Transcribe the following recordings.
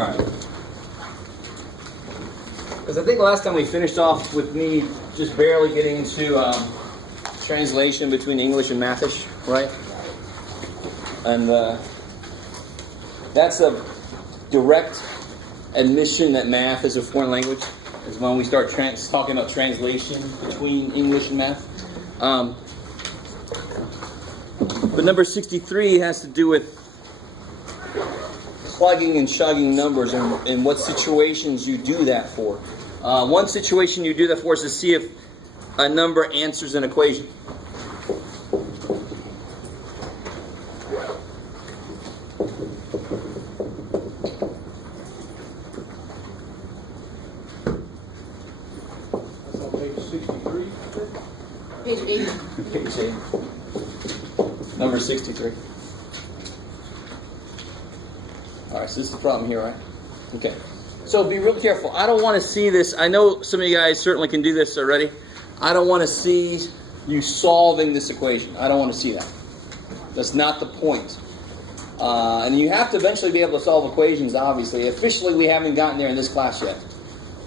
right. Because I think last time we finished off with me just barely getting into translation between English and Mathish, right? And that's a direct admission that math is a foreign language, is when we start talking about translation between English and math. But number 63 has to do with plugging and chugging numbers and what situations you do that for. One situation you do that for is to see if a number answers an equation. That's on page 63. Page 8. Page 8. Number 63. Alright, so this is the problem here, right? Okay. So be real careful. I don't want to see this. I know some of you guys certainly can do this already. I don't want to see you solving this equation. I don't want to see that. That's not the point. And you have to eventually be able to solve equations, obviously. Officially, we haven't gotten there in this class yet.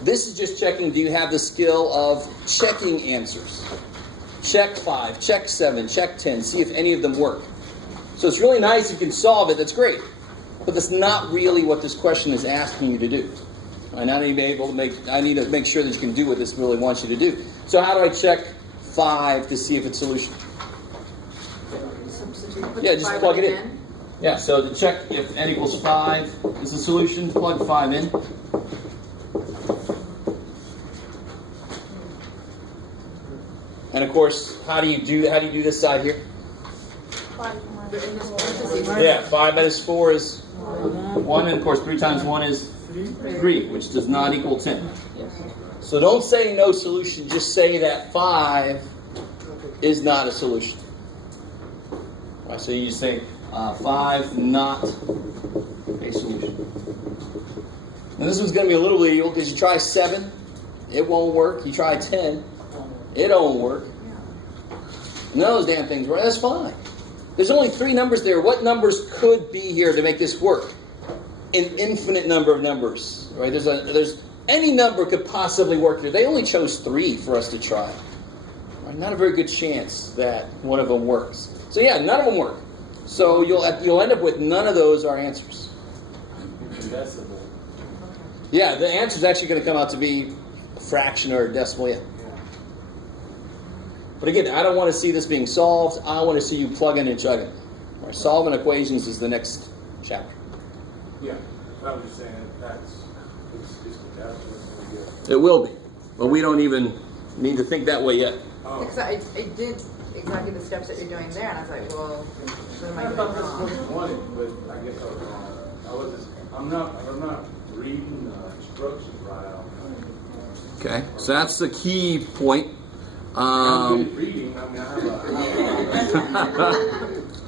This is just checking, do you have the skill of checking answers? Check 5, check 7, check 10, see if any of them work. So it's really nice if you can solve it, that's great. But that's not really what this question is asking you to do. And I need to make sure that you can do what this really wants you to do. So how do I check 5 to see if it's solution? Yeah, just plug it in. Yeah, so to check if n equals 5 is the solution, plug 5 in. And of course, how do you do this side here? Yeah, 5 minus 4 is 1, and of course 3 times 1 is 3, which does not equal 10. So don't say no solution, just say that 5 is not a solution. All right, so you just say 5 not a solution. Now this one's going to be a little illegal because you try 7, it won't work. You try 10, it don't work. None of those damn things work. That's fine. There's only 3 numbers there. What numbers could be here to make this work? An infinite number of numbers, right? There's any number could possibly work there. They only chose 3 for us to try. Right? Not a very good chance that one of them works. So yeah, none of them work. So you'll end up with none of those are answers. Decimal. Yeah, the answer is actually going to come out to be a fraction or a decimal. Yeah. But again, I don't want to see this being solved. I want to see you plugging and chugging. Right? Solving equations is the next chapter. Yeah, I was just saying that's It will be. But we don't even need to think that way yet. Because I did exactly the steps that you're doing there, and I was like, well, what am I I doing thought that's wrong? what you wanted, but I guess I was wrong. I'm not reading the instructions right out. Okay, so that's the key point. I'm good at reading. I mean,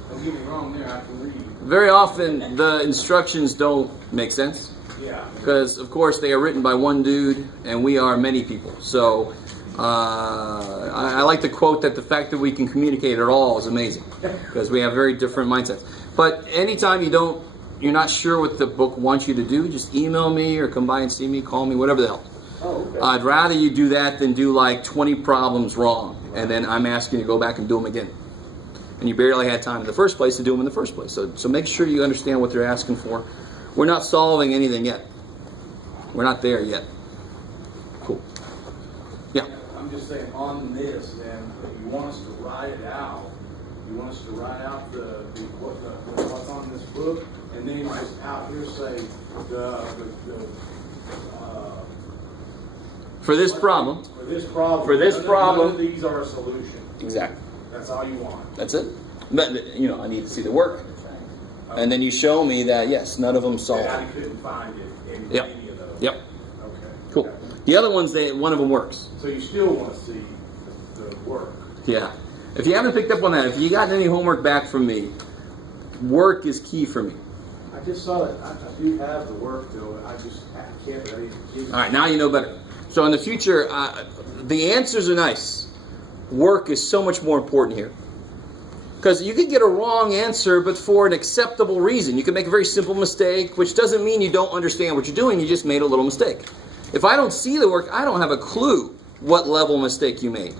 don't get me wrong there. I can read. Very often, the instructions don't make sense. Yeah. Because, of course, they are written by one dude, and we are many people. So, I like to quote that the fact that we can communicate at all is amazing. Because we have very different mindsets. But anytime you're not sure what the book wants you to do, just email me or come by and see me, call me, whatever the hell. Oh, okay. I'd rather you do that than do like 20 problems wrong, and then I'm asking you to go back and do them again. And you barely had time in the first place to do them in the first place. So make sure you understand what they're asking for. We're not solving anything yet. We're not there yet. Cool. Yeah. I'm just saying on this, then, you want us to write it out. You want us to write out what's on this book, and then just out here say For this problem. For this problem. None of these are a solution. Exactly. That's all you want. That's it. But I need to see the work, and then you show me that yes, none of them solve. I couldn't find it in Yep. any of those. Yep. Okay. Cool. The other ones, one of them works. So you still want to see the work. Yeah. If you haven't picked up on that, if you got any homework back from me, work is key for me. I just saw it. I do have the work though. I can't really. All right, now you know better. So in the future, the answers are nice. Work is so much more important here. Because you could get a wrong answer, but for an acceptable reason. You can make a very simple mistake, which doesn't mean you don't understand what you're doing. You just made a little mistake. If I don't see the work, I don't have a clue what level mistake you made.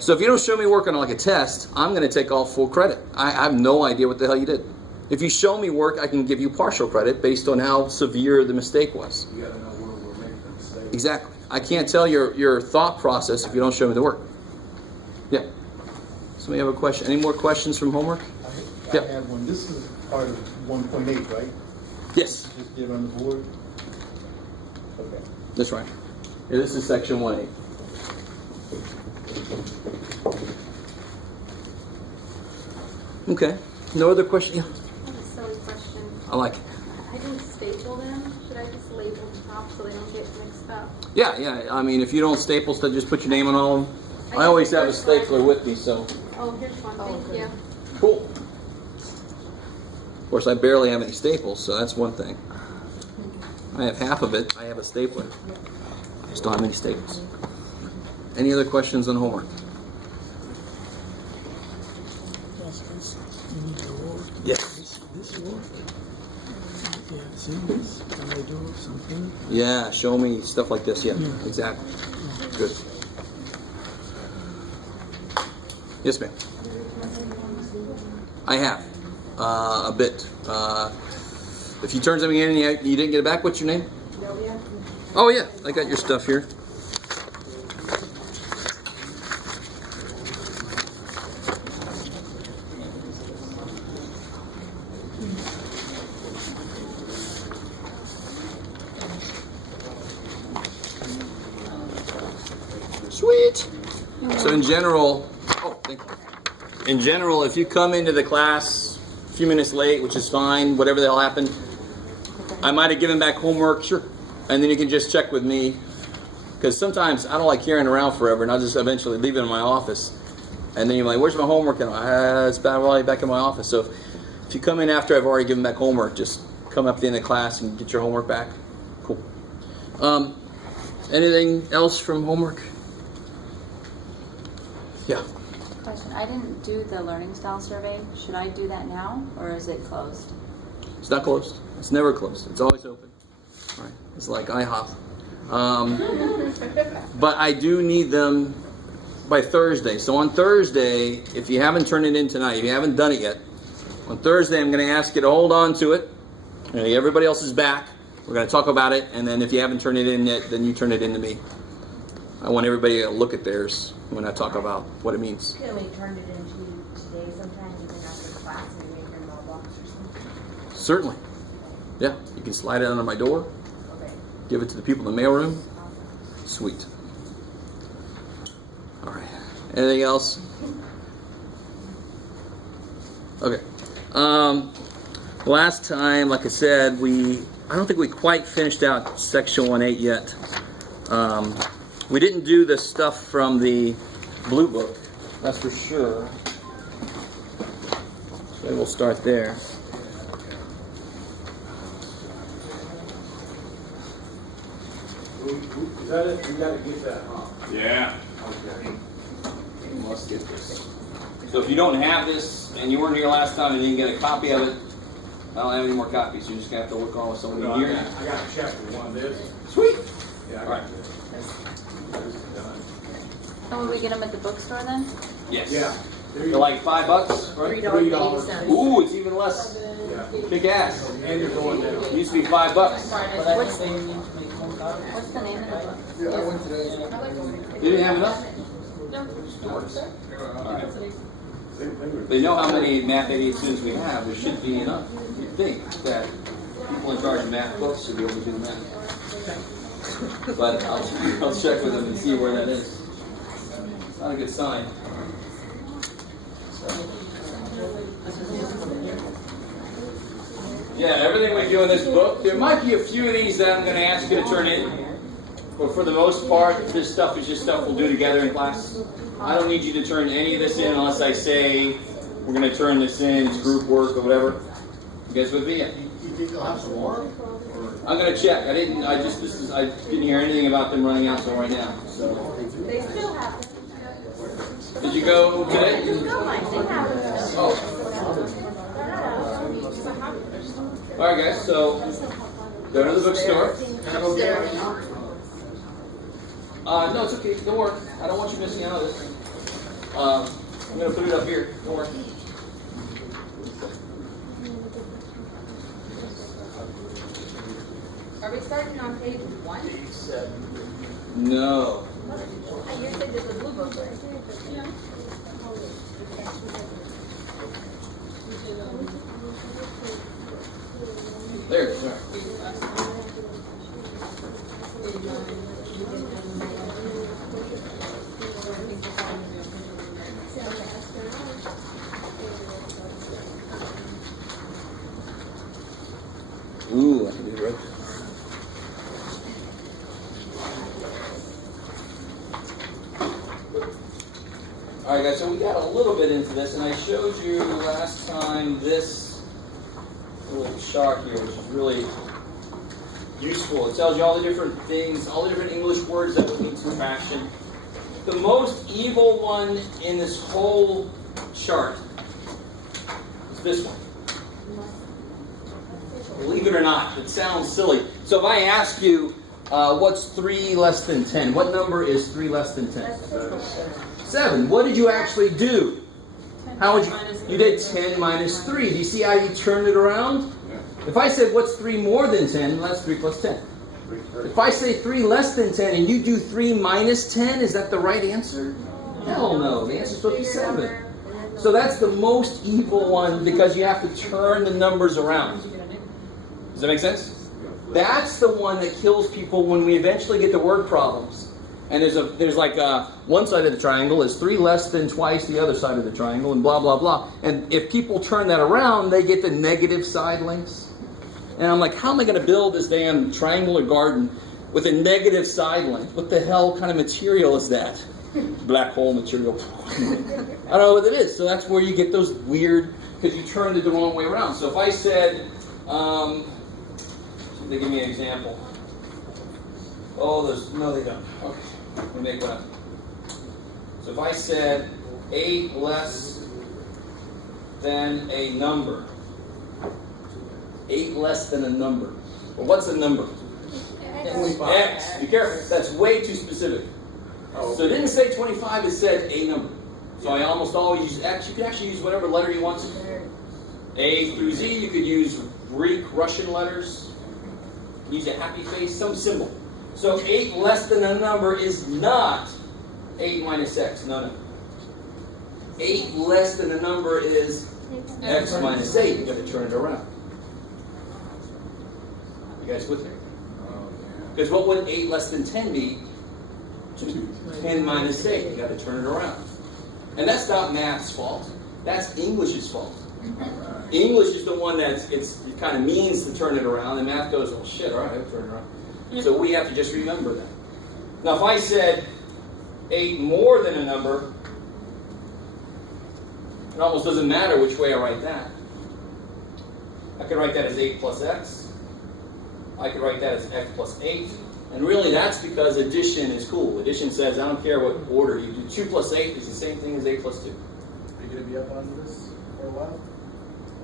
So if you don't show me work on like a test, I'm going to take all full credit. I have no idea what the hell you did. If you show me work, I can give you partial credit based on how severe the mistake was. You gotta know where we're making the mistake. Exactly. I can't tell your thought process if you don't show me the work. Yeah. Somebody have a question? Any more questions from homework? I have one. This is part of 1.8, right? Yes. Just get on the board. Okay. That's right. Yeah, this is section 1.8. Okay. No other question? Yeah. I have a silly question. I like it. I didn't staple them. Should I just label the top so they don't get mixed up? Yeah. I mean, if you don't staple stuff, just put your name on all of them. I always have a stapler with me, so. Oh, here's one. Thank you. Cool. Of course, I barely have any staples, so that's one thing. I have half of it. I have a stapler. I just don't have any staples. Any other questions on homework? Yes. This work. Yeah, see this? Can I do something? Yeah, show me stuff like this. Yeah, exactly. Good. Yes, ma'am. I have a bit. If you turn something in and you didn't get it back, what's your name? Oh yeah, I got your stuff here. Sweet. So in general, in general, if you come into the class a few minutes late, which is fine, whatever the hell happened, I might have given back homework, sure, and then you can just check with me, because sometimes I don't like carrying around forever, and I'll just eventually leave it in my office, and then you're like, "Where's my homework?" And it's back in my office. So if you come in after I've already given back homework, just come up at the end of class and get your homework back. Cool. Anything else from homework? Yeah. Question. I didn't do the learning style survey. Should I do that now, or is it closed? It's not closed. It's never closed. It's always open. All right. It's like IHOP. But I do need them by Thursday. So on Thursday, if you haven't turned it in tonight, if you haven't done it yet, on Thursday I'm going to ask you to hold on to it. Everybody else is back. We're going to talk about it, and then if you haven't turned it in yet, then you turn it in to me. I want everybody to look at theirs when I talk about what it means. Can we turn it into today sometime, even after class, maybe in your mailbox or something? Certainly. Yeah, you can slide it under my door. Okay. Give it to the people in the mailroom. Sweet. All right. Anything else? Okay. Last time, like I said, I don't think we quite finished out section 1.8 yet. We didn't do the stuff from the blue book, that's for sure. So we'll start there. Is that it? You gotta get that, huh? Yeah. Okay. You must get this. So if you don't have this, and you weren't here last time and you didn't get a copy of it, I don't have any more copies. You're just gonna have to look on with somebody No, here. I got chapter 1 of this. Sweet. Yeah, I All right. got this. This is done. And will we get them at the bookstore then? Yes. Yeah. They're like $5, right? $3.80. Ooh, it's even less. Yeah. Kick ass. And you're going down. It used to be $5. What's the name of the book? Yeah, I went today. You didn't have enough? All right. They know how many Math 88 students we have. There should be enough. You'd think that people in charge of math books should be able to do the math. But I'll check with them and see where that is. It's not a good sign. Yeah, everything we do in this book, there might be a few of these that I'm going to ask you to turn in. But for the most part, this stuff is just stuff we'll do together in class. I don't need you to turn any of this in unless I say we're going to turn this in, it's group work or whatever. You guys with me? You think you'll have some more? I'm going to check. I didn't hear anything about them running out till right now. So They still have them. Did you go today? Oh. All right, guys. So go to the bookstore. No, it's okay. Don't worry. I don't want you missing out on this. I'm gonna put it up here. Don't worry. Are we starting on page 1? No. You said this was blue book, right? Yeah. There. There. Ooh, I can do it right. All right, guys. So we got a little bit into this, and I showed you last time this little chart here, which is really useful. It tells you all the different things, all the different English words that would mean subtraction. The most evil one in this whole chart is this one. Believe it or not, it sounds silly. So if I ask you, what's 3 less than 10? What number is 3 less than 10? 7. What did you actually do? How would you? You did 10 minus 3. Do you see how you turned it around? If I said, what's 3 more than 10? Well, that's 3 plus 10. If I say 3 less than 10 and you do 3 minus 10, is that the right answer? Hell no. The answer is supposed to be 7. So that's the most evil one because you have to turn the numbers around. Does that make sense? That's the one that kills people when we eventually get to word problems. And there's like one side of the triangle is 3 less than twice the other side of the triangle, and blah, blah, blah. And if people turn that around, they get the negative side lengths. And I'm like, how am I going to build this damn triangular garden with a negative side length? What the hell kind of material is that? Black hole material. I don't know what it is. So that's where you get those weird, because you turned it the wrong way around. So if I said, they give me an example. Oh, no, they don't. Okay, let me make one up. So if I said 8 less than a number. 8 less than a number. Well, what's a number? X. Be careful. That's way too specific. So it didn't say 25, it said a number. So I almost always use X. You can actually use whatever letter you want to. A through Z, you could use Greek, Russian letters. Use a happy face, some symbol. So 8 less than a number is not 8 minus X. No. 8 less than a number is X minus 8. You've got to turn it around. You guys with me? Because what would 8 less than 10 be? 10 minus 8. You got to turn it around. And that's not math's fault. That's English's fault. English is the one that it kind of means to turn it around, and math goes, well, shit, all right, I'll turn it around. So we have to just remember that. Now, if I said 8 more than a number, it almost doesn't matter which way I write that. I could write that as 8 plus x. I could write that as x plus 8. And really, that's because addition is cool. Addition says, I don't care what order you do. 2 plus 8 is the same thing as 8 plus 2. Are you going to be up on this for a while?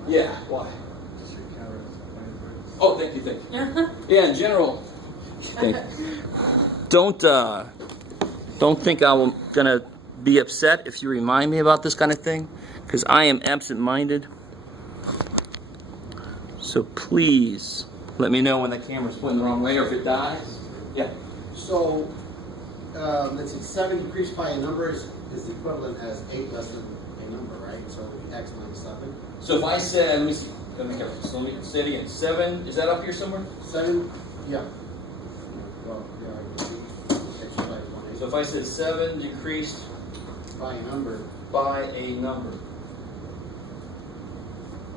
Yeah, why? Just your camera. Oh, thank you. Yeah, in general, don't think I'm gonna be upset if you remind me about this kind of thing, because I am absent-minded. So please let me know when the camera's pointing the wrong way or if it dies. Yeah. So, let's see, 7 decreased by a number is the equivalent as 8 less than a number, right? So x minus 7. So if I said, let me see, let me careful. So let me say it again. 7, is that up here somewhere? 7, yeah. Well, yeah. So if I said 7 decreased By a number. by a number.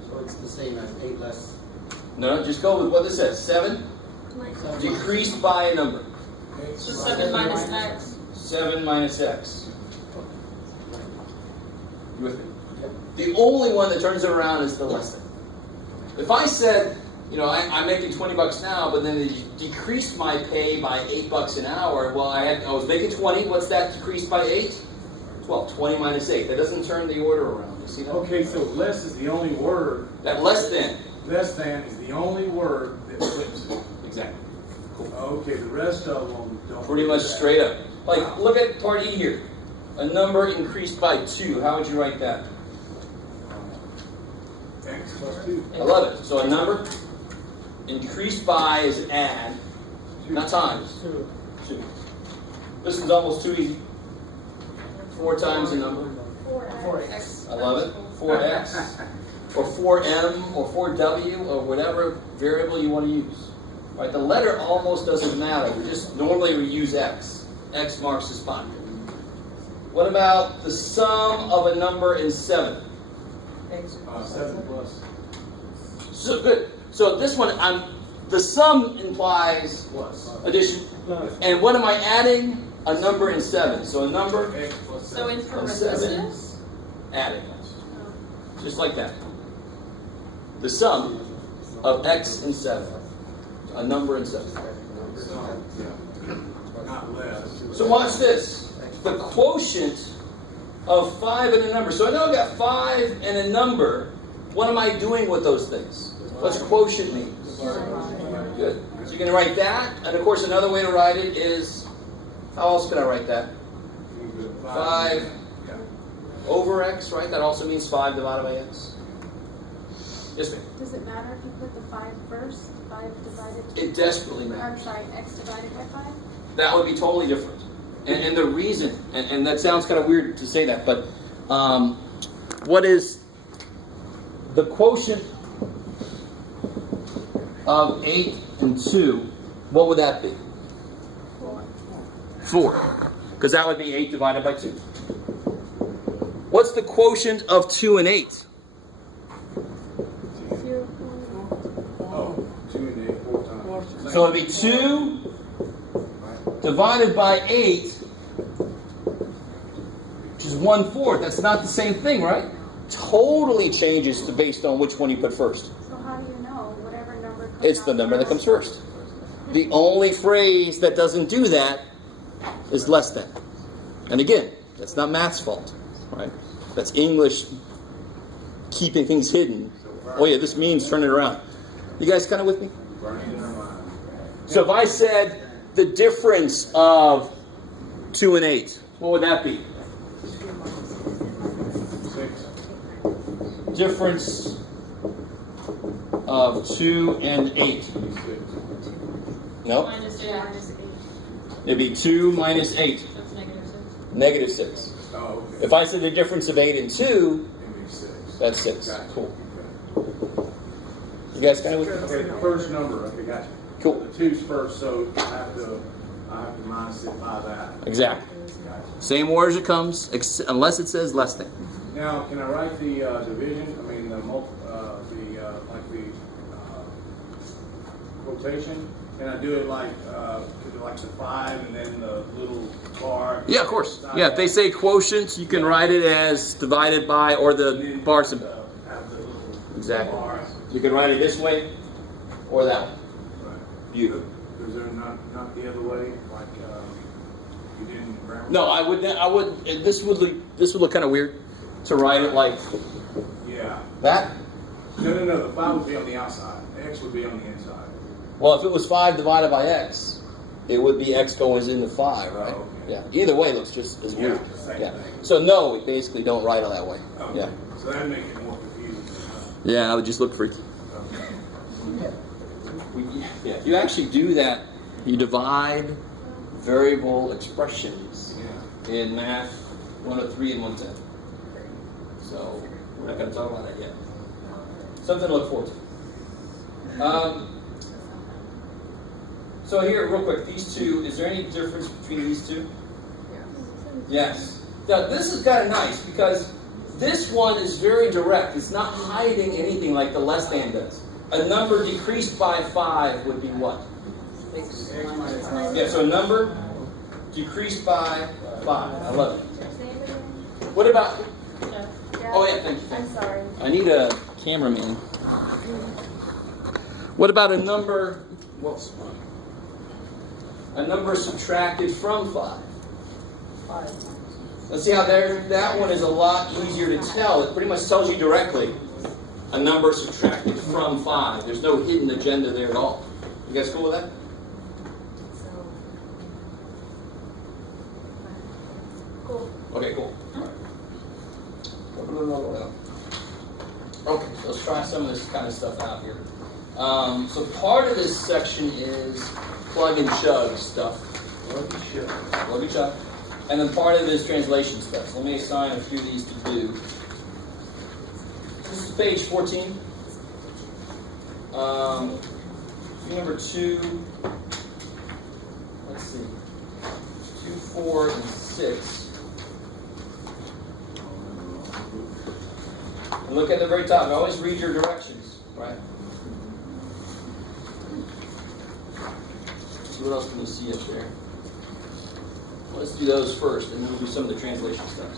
So it's the same as 8 less. No, just go with what this says. 7 decreased by a number. So 7 minus x. 7 minus x. You with me? The only one that turns it around is the less than. If I said, you know, I'm making $20 now, but then they decreased my pay by $8 an hour. Well, I was making 20. What's that decreased by 8? 12. 20 minus 8. That doesn't turn the order around. You see that? Okay, so less is the only word. That less than. Less than is the only word that flips it. Exactly. Okay, the rest of them don't. Pretty do much that. straight up. Like, look at part E here. A number increased by 2. How would you write that? X plus 2. I love it. So a number increased by is add, not times. 2. This one's almost too easy. 4 times a number. 4x. I love it. 4x. Or 4m or 4w or whatever variable you want to use. Right? The letter almost doesn't matter. Normally we use x. X marks the spot. What about the sum of a number and 7? 7 plus. So good. So this one, the sum implies Plus. addition. And what am I adding? A number and 7. So a number, X plus So 7. in Plus 7. parentheses? adding. Just like that. The sum of x and 7. A number and 7. Not less. So watch this. The quotient of 5 and a number. So I know I've got 5 and a number. What am I doing with those things? What's quotient mean? Good. So you're going to write that. And of course another way to write it is, how else can I write that? 5 over x, right? That also means 5 divided by x. Yes, ma'am. Does it matter if you put the 5 first? 5 divided? It desperately I'm matters. sorry, x divided by 5? That would be totally different. And the reason, and that sounds kind of weird to say that, but what is the quotient of 8 and 2? What would that be? 4. Because that would be 8 divided by 2. What's the quotient of 2 and 8? 0. Oh, 2 and 8, 4 times. So it would be 2 divided by 8, which is 1/4. That's not the same thing, right? Totally changes based on which one you put first. So how do you know whatever number comes It's the out number that comes first. The only phrase that doesn't do that is less than. And again, that's not math's fault, right? That's English keeping things hidden. Oh yeah, this means turn it around. You guys kind of with me? Burning in our mind. So if I said the difference of 2 and 8, what would that be? 6. Difference of 2 and 8. 6. No? Minus 2 minus 8. It'd be 2 minus 8. That's negative 6. Negative 6. Oh, okay. If I said the difference of 8 and 2, Give me 6. that's 6. Gotcha. Cool. You guys kind of with me? Okay, the first number, okay, gotcha. Cool. The 2's first, so I have to minus it by that. Exactly. Gotcha. Same order as it comes, unless it says less than. Now, can I write the division? I mean, the quotation? Can I do it like the 5 and then the little bar? Yeah, of course. Yeah, if they say quotient, you can write it as divided by or the bar symbol. Have the little Exactly. bar. You can write it this way or that one. Right. You. Is there not the other way, like you did in grammar? No, I would. This would look kind of weird to write it like Yeah. that. No. The 5 would be on the outside. The X would be on the inside. Well, if it was 5 divided by x, it would be x going into 5, right? Oh, okay. Yeah. Either way looks just as weird. Yeah, same Yeah. thing. So no, we basically don't write it that way. Okay. Yeah. So that would make it more confusing. Yeah, I would just look freaky. Yeah. You actually do that. You divide variable expressions Yeah. in math 103 and 110. So we're not going to talk about that yet. Something to look forward to. So here, real quick, these two, is there any difference between these two? Yes. Now, this is kind of nice because this one is very direct. It's not hiding anything like the less than does. A number decreased by 5 would be what? Yeah, so a number decreased by 5. I love it. What about... Oh, yeah, thank you. I'm sorry. I need a cameraman. What about a number... Whoops. A number subtracted from 5. Let's see how that one is a lot easier to tell. It pretty much tells you directly a number subtracted from 5. There's no hidden agenda there at all. You guys cool with that? Cool. Okay, cool. Okay, so let's try some of this kind of stuff out here. So part of this section is plug and chug stuff. Plug and chug. And then part of it is translation stuff. So let me assign a few of these to do. This is page 14. Number 2. Let's see. 2, 4, and 6. And look at the very top. Always read your directions, right? So what else can you see up there? Let's do those first, and then we'll do some of the translation stuff.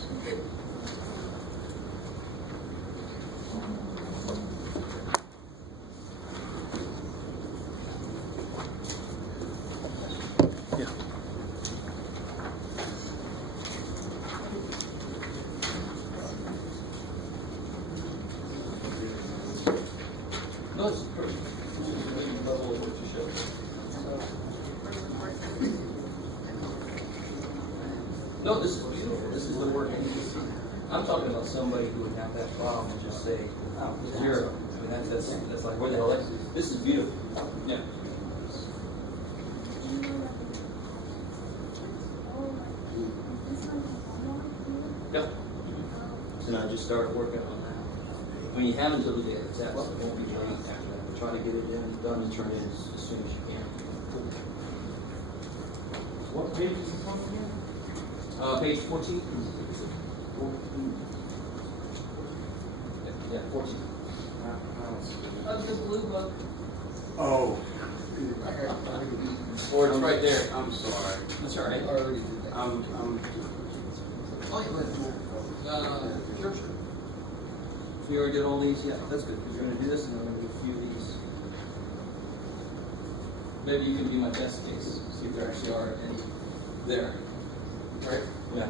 No, it's perfect. Level of what you showed. No, this is beautiful. This is the word NDC. I'm talking about somebody who would have that problem and just say, oh, 0. I mean, that's like, where the hell is this? This is beautiful. Yeah. Yep. So now just start working on that. I mean, you have until the day of the test. It won't be late after that. Try to get it done and turn it in as soon as you can. What page is this on again? Page 14. Yeah, 14. Of the blue book. Oh. Or it's right there. I'm sorry. That's all right. I'm Sure. So you already did all these? Yeah, that's good. Because you're going to do this and I'm going to do a few of these. Maybe you can be my test case. See if there actually are any there. Right? Yeah.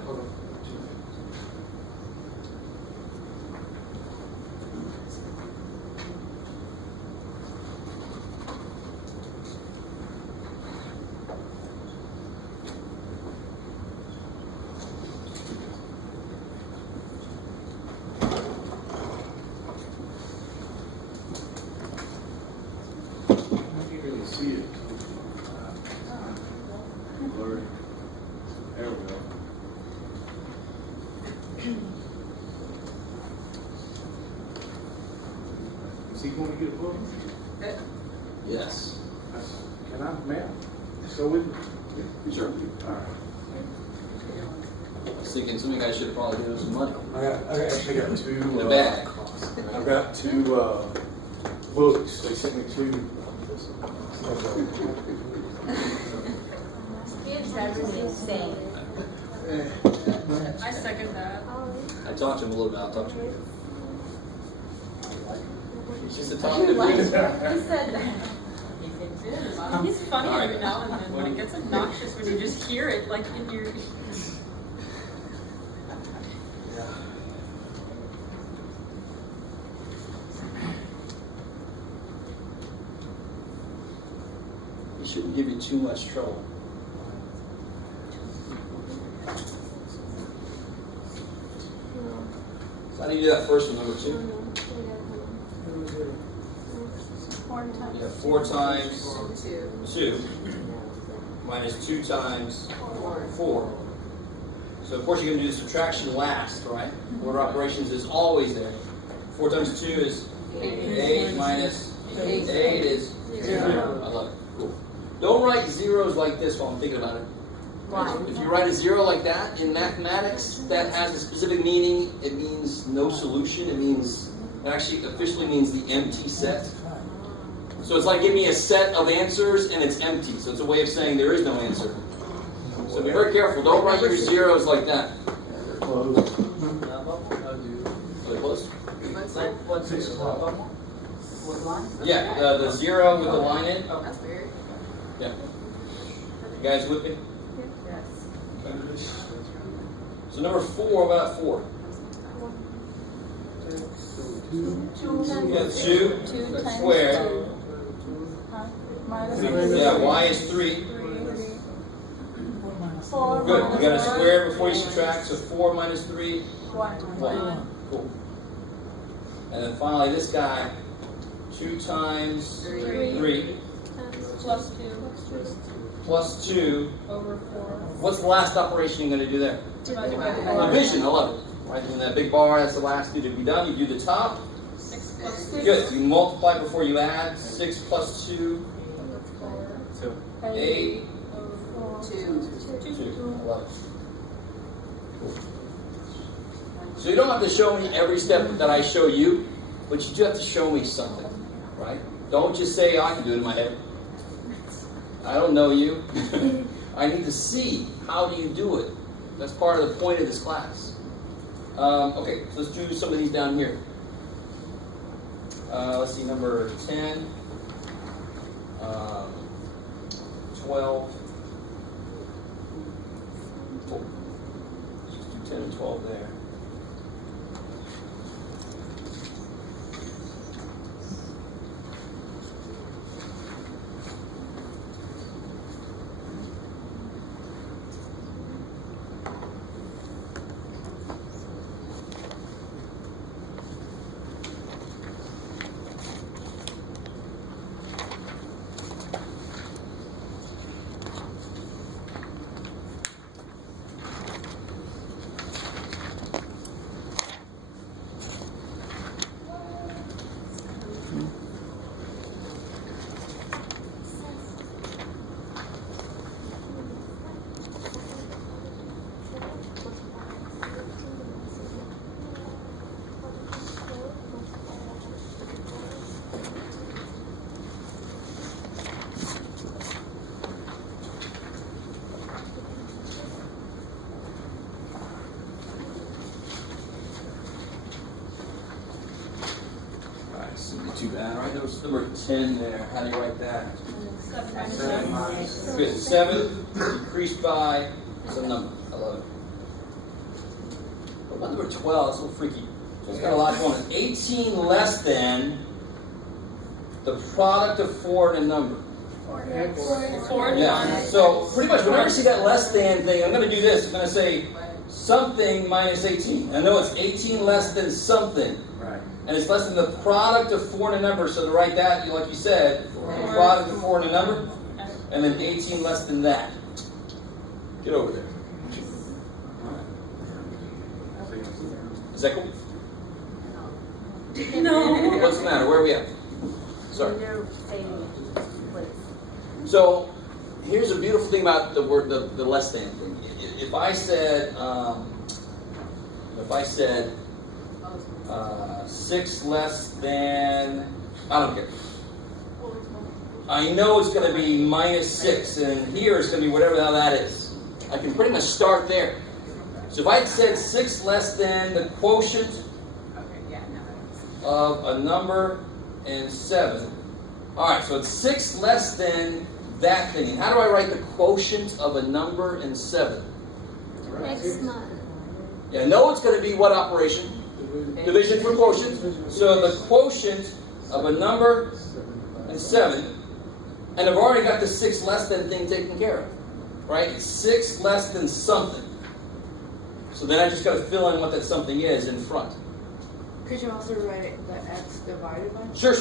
see it. Blurry. There we go. Is he going to get a book? Yes. Can I, ma'am? Go with me? Sure. All right. I was thinking some of you guys should have probably given us some money. I actually got two. In a bag. I've got two books. They sent me two. I second that. I talked to him a little bit. I'll talk to him. It's just a talkative thing. Who said that? He's funny All right. every now and then, but it gets obnoxious when you just hear it, like in your. It shouldn't give you too much trouble. So how do you do that first one, number 2? You have 4 times 2 minus 2 times 4. So of course you're going to do the subtraction last, right? Order operations is always there. 4 times 2 is 8 minus 8 is 0. I love it. Cool. Don't write zeros like this while I'm thinking about it. Why? If you write a 0 like that in mathematics, that has a specific meaning. It means no solution. It means, it actually officially means the empty set. So it's like give me a set of answers and it's empty. So it's a way of saying there is no answer. So be very careful. Don't write your zeros like that. Close. Are they close? What's it? Yeah, the 0 with the line in. Oh, that's weird. Yeah. You guys with me? Yes. So number 4, what about 4? You got 2 2 times squared. 2. Huh? Minus Yeah, y is 3. 4. Good. You got to square before you subtract. So 4 minus 3, 1. 1. Cool. And then finally, this guy, 2 times 3 Plus 2. plus 2. Over 4. What's the last operation you're going to do there? Divided by Division. I love it. Right, in that big bar, that's the last two to be done. You do the top. 6 plus 2. Good. You multiply before you add. 6 plus 2, 8. 2. 2. I love it. Cool. So you don't have to show me every step that I show you, but you do have to show me something, right? Don't just say, I can do it in my head. I don't know you. I need to see, how do you do it? That's part of the point of this class. Okay, so let's do some of these down here. Let's see, number 10, 12. Cool. Let's do 10 and 12 there. Too bad, right? There was number 10 there. How do you write that? 7 minus Good. 7 increased by some number. I love it. What about number 12? It's a little freaky. So it's got a lot going on. 18 less than the product of 4 and a number. 4 Yeah. So pretty much whenever you see that less than thing, I'm going to do this. I'm going to say something minus 18. I know it's 18 less than something. Right. And it's less than the product of 4 and a number. So to write that, like you said, the product of 4 and a number, and then 18 less than that. Get over there. Is that cool? No. What's the matter? Where are we at? Sorry. You're saving it, please. So here's a beautiful thing about the word, the less than thing. If I said 6 less than, I don't care. I know it's going to be minus 6, and here it's going to be whatever the hell that is. I can pretty much start there. So if I said 6 less than the quotient of a number and 7. All right, so it's 6 less than that thing. And how do I write the quotient of a number and 7? X mod. Yeah, I know it's going to be what operation? Division for quotient. So the quotient of a number and 7, and I've already got the 6 less than thing taken care of, right? It's 6 less than something. So then I just got to fill in what that something is in front. Could you also write it the x divided by? Sure.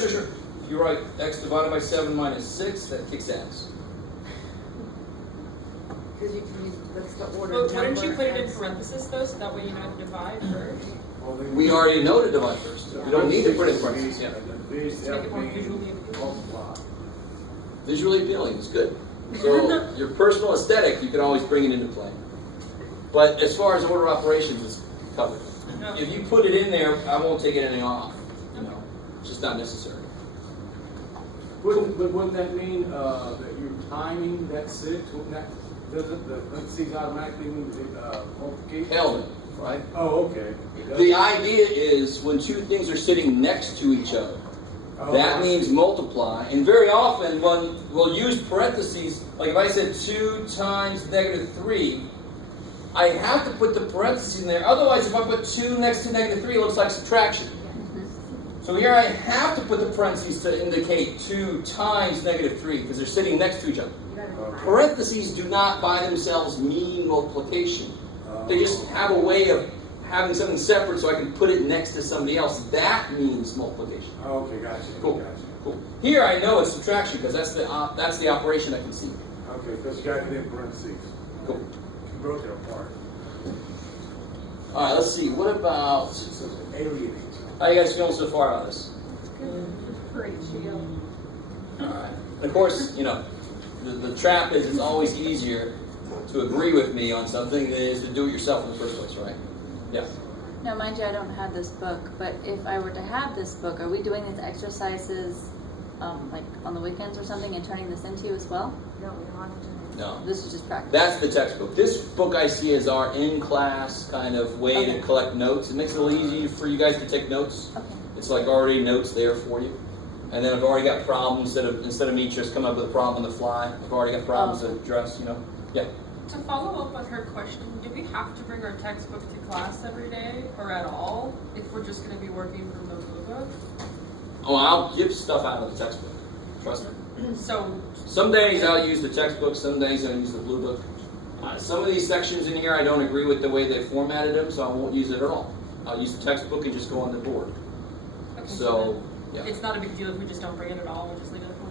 You write x divided by 7 minus 6, that kicks ass. Because you can use, that's the order. But wouldn't you number put it in and parentheses though, so that way you know how to divide first? We already know to divide first. We don't need to put it in parentheses. Yeah. Just make it more visually appealing. Visually appealing is good. So your personal aesthetic, you can always bring it into play. But as far as order of operations, it's covered. If you put it in there, I won't take anything off. You know, it's just not necessary. Wouldn't that mean that you're timing that 6? Wouldn't that, doesn't the parentheses automatically mean multiplication? Held it, right? Oh, okay. The idea is when two things are sitting next to each other, that means multiply. And very often when we'll use parentheses, like if I said 2 times negative 3, I have to put the parentheses in there. Otherwise, if I put 2 next to negative 3, it looks like subtraction. So here I have to put the parentheses to indicate 2 times negative 3 because they're sitting next to each other. Parentheses do not by themselves mean multiplication. They just have a way of having something separate so I can put it next to somebody else. That means multiplication. Okay, gotcha. Cool. Gotcha. Cool. Here I know it's subtraction because that's the operation I can see. Okay, because you got it in parentheses. Cool. You broke it apart. All right, let's see. What about, So it alienates. how you guys feeling so far on this? Great, Shio. All right. And of course, you know, the trap is it's always easier to agree with me on something than it is to do it yourself in the first place, right? Yeah. Now, mind you, I don't have this book, but if I were to have this book, are we doing these exercises like on the weekends or something and turning this into as well? No, we don't have to do it. No. This is just practice. That's the textbook. This book I see as our in-class kind of way to collect notes. It makes it a little easy for you guys to take notes. Okay. It's like already notes there for you. And then I've already got problems instead of me just coming up with a problem on the fly. I've already got problems to address, you know. Yeah. To follow up on her question, do we have to bring our textbook to class every day or at all if we're just going to be working from the blue book? Oh, I'll give stuff out of the textbook. Trust me. So, Some days I'll use the textbook, some days I'll use the blue book. Some of these sections in here I don't agree with the way they formatted them, so I won't use it at all. I'll use the textbook and just go on the board. okay, So, then yeah. it's not a big deal if we just don't bring it at all, we'll just leave it at home.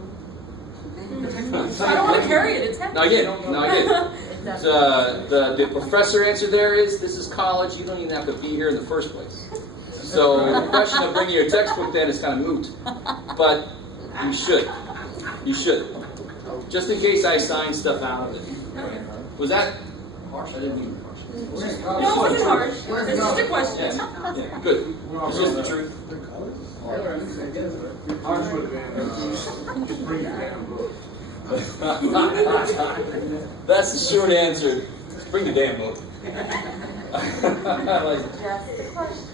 I don't want to carry it, it's heavy. No, I get it. No, I get it. The professor answer there is, this is college, you don't even have to be here in the first place. So the question of bringing your textbook then is kind of moot. But you should. You should. Just in case I sign stuff out of it. Was that harsh? I didn't mean harsh. No, it wasn't harsh. It's just a question. Yeah, good. It's just the truth. Ours would have been, just bring your damn book. That's the short answer. Just bring the damn book. I like it. Just a question.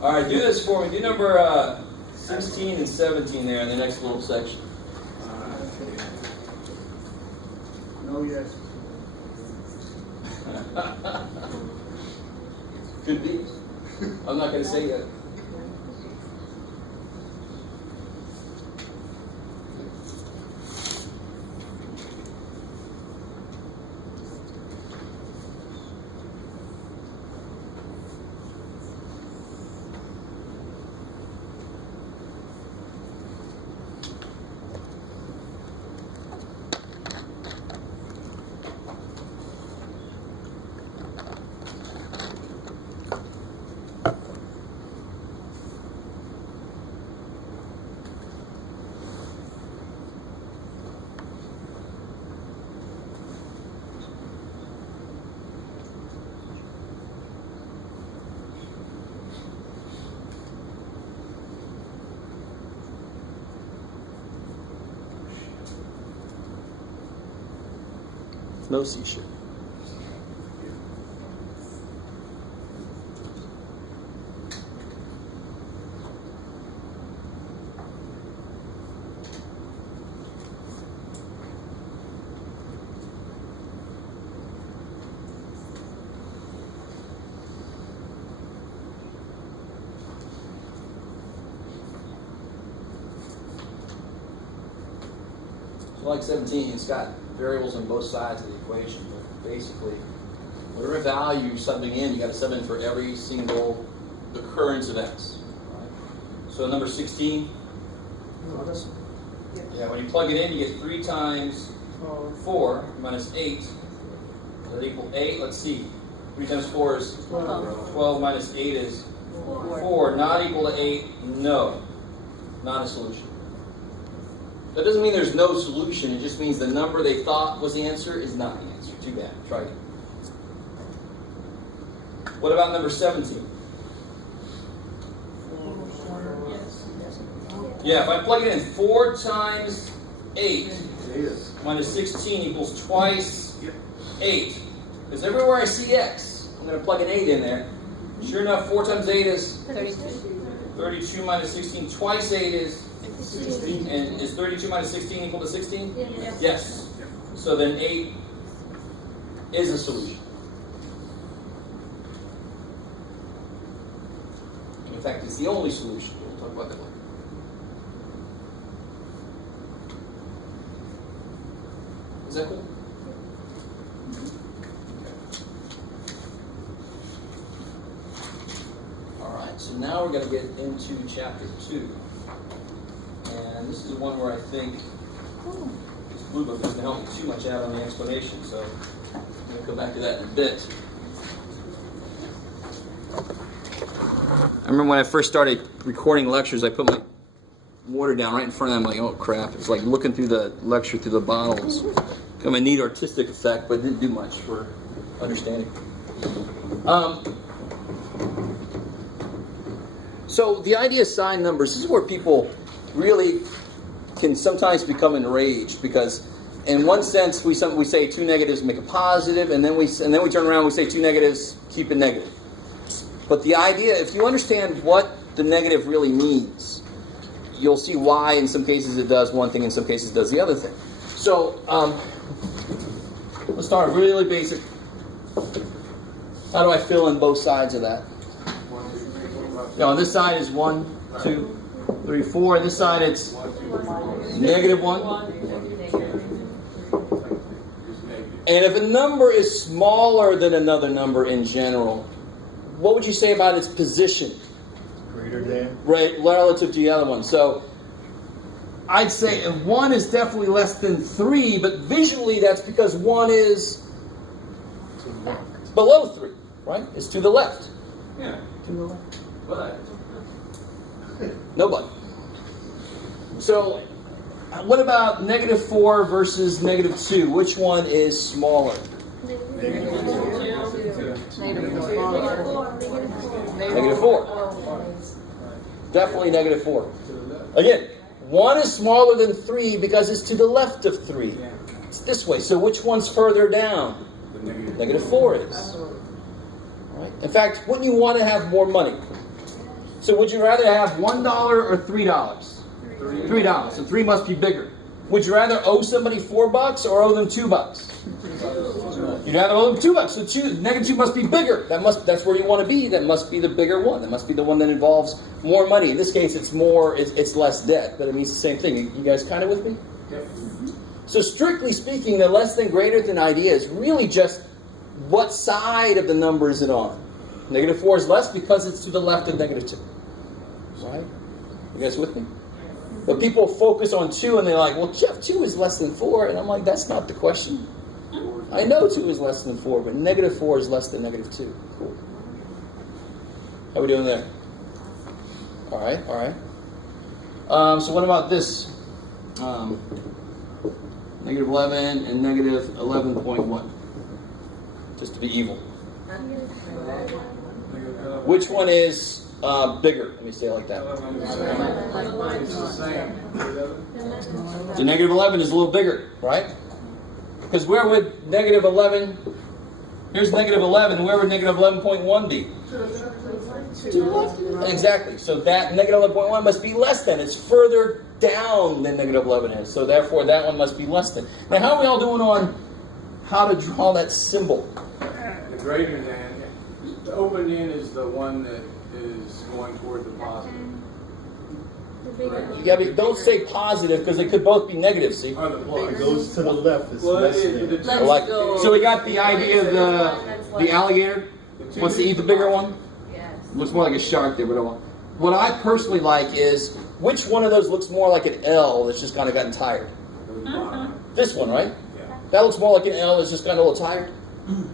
All right, do this for me. Do number 16 and 17 there in the next little section. No, yes. Could be. I'm not going to say yet. No C-shirt. Like 17, it's got variables on both sides of the equation, but basically, whatever value you're subbing in, you got to sub in for every single occurrence of x. Right? So number 16, yeah, when you plug it in, you get 3 times 4 minus 8. Does that equal 8? Let's see. 3 times 4 is 12 minus 8 is 4. Not equal to 8? No. Not a solution. That doesn't mean there's no solution. It just means the number they thought was the answer is not the answer. Too bad. Try it. What about number 17? Yeah, if I plug it in, 4 times 8 minus 16 equals twice 8. Because everywhere I see x, I'm going to plug an 8 in there. Sure enough, 4 times 8 is 32. 32 minus 16. Twice 8 is 16. And is 32 minus 16 equal to 16? Yes. Yes. So then 8 is a solution. In fact, it's the only solution. We'll talk about that later. Is that cool? Alright, so now we're going to get into chapter 2. And this is the one where I think this blue book doesn't help me too much out on the explanation, so I'm going to come back to that in a bit. I remember when I first started recording lectures, I put my water down right in front of them, like, oh crap. It's like looking through the lecture through the bottles. Kind of a neat artistic effect, but didn't do much for understanding. So the idea of sign numbers, this is where people really can sometimes become enraged, because in one sense we say two negatives make a positive, and then we turn around and we say two negatives keep it negative. But the idea, if you understand what the negative really means, you'll see why in some cases it does one thing, in some cases it does the other thing. So let's start really basic. How do I fill in both sides of that? On this side is 1, 2, 3, 4. This side it's negative 1. And if a number is smaller than another number in general, what would you say about its position? Greater than? Right, relative to the other one. So I'd say 1 is definitely less than 3, but visually that's because 1 is below 3, right? It's to the left. Yeah. To the left. But Nobody. So what about negative 4 versus negative 2? Which one is smaller? Negative 4. Definitely negative 4. Again, 1 is smaller than 3 because it's to the left of 3. It's this way. So which one's further down? Negative 4 is. Right? In fact, wouldn't you want to have more money? So would you rather have $1 or $3? $3. So 3 must be bigger. Would you rather owe somebody $4 or owe them $2? You'd rather owe them $2. So negative 2 must be bigger. That's where you want to be. That must be the bigger one. That must be the one that involves more money. In this case, it's less debt, but it means the same thing. You guys kind of with me? Yep. So strictly speaking, the less than greater than idea is really just what side of the number is it on. Negative 4 is less because it's to the left of negative 2. Right? You guys with me? But people focus on 2 and they're like, well, Jeff, 2 is less than 4. And I'm like, that's not the question. I know 2 is less than 4, but negative 4 is less than negative 2. Cool. How are we doing there? All right, all right. So what about this? Negative 11 and negative 11.1. Just to be evil. Which one is bigger? Let me say it like that. it's the same. The negative 11 is a little bigger, right? Because where would negative 11, here's negative 11, where would negative 11.1 be? Exactly. So that negative 11.1 must be less than. It's further down than negative 11 is. So therefore that one must be less than. Now how are we all doing on how to draw that symbol? The greater than. The open end is the one that is going toward the positive. You gotta don't say positive because they could both be negative, see? Or the plus. It goes to the left. It's Well, less it than. I like, so we got the idea of the alligator wants to eat the bigger one. Looks more like a shark there, but I want. What I personally like is which one of those looks more like an L that's just kind of gotten tired. This one, right? Yeah. That looks more like an L that's just gotten a little tired.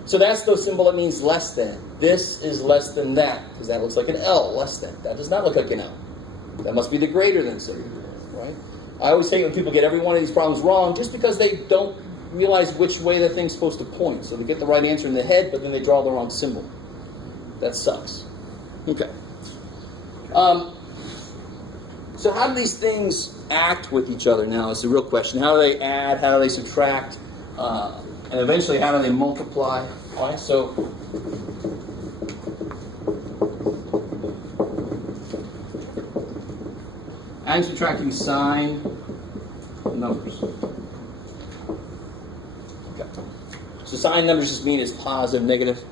So that's the symbol that means less than. This is less than that because that looks like an L, less than. That does not look like an L. That must be the greater than symbol, right? I always hate when people get every one of these problems wrong just because they don't realize which way the thing's supposed to point. So they get the right answer in the head, but then they draw the wrong symbol. That sucks. Okay. So how do these things act with each other now is the real question. How do they add? How do they subtract? And eventually, how do they multiply? All right, so adding, subtracting sign numbers. Okay. So sign numbers just mean it's positive, negative.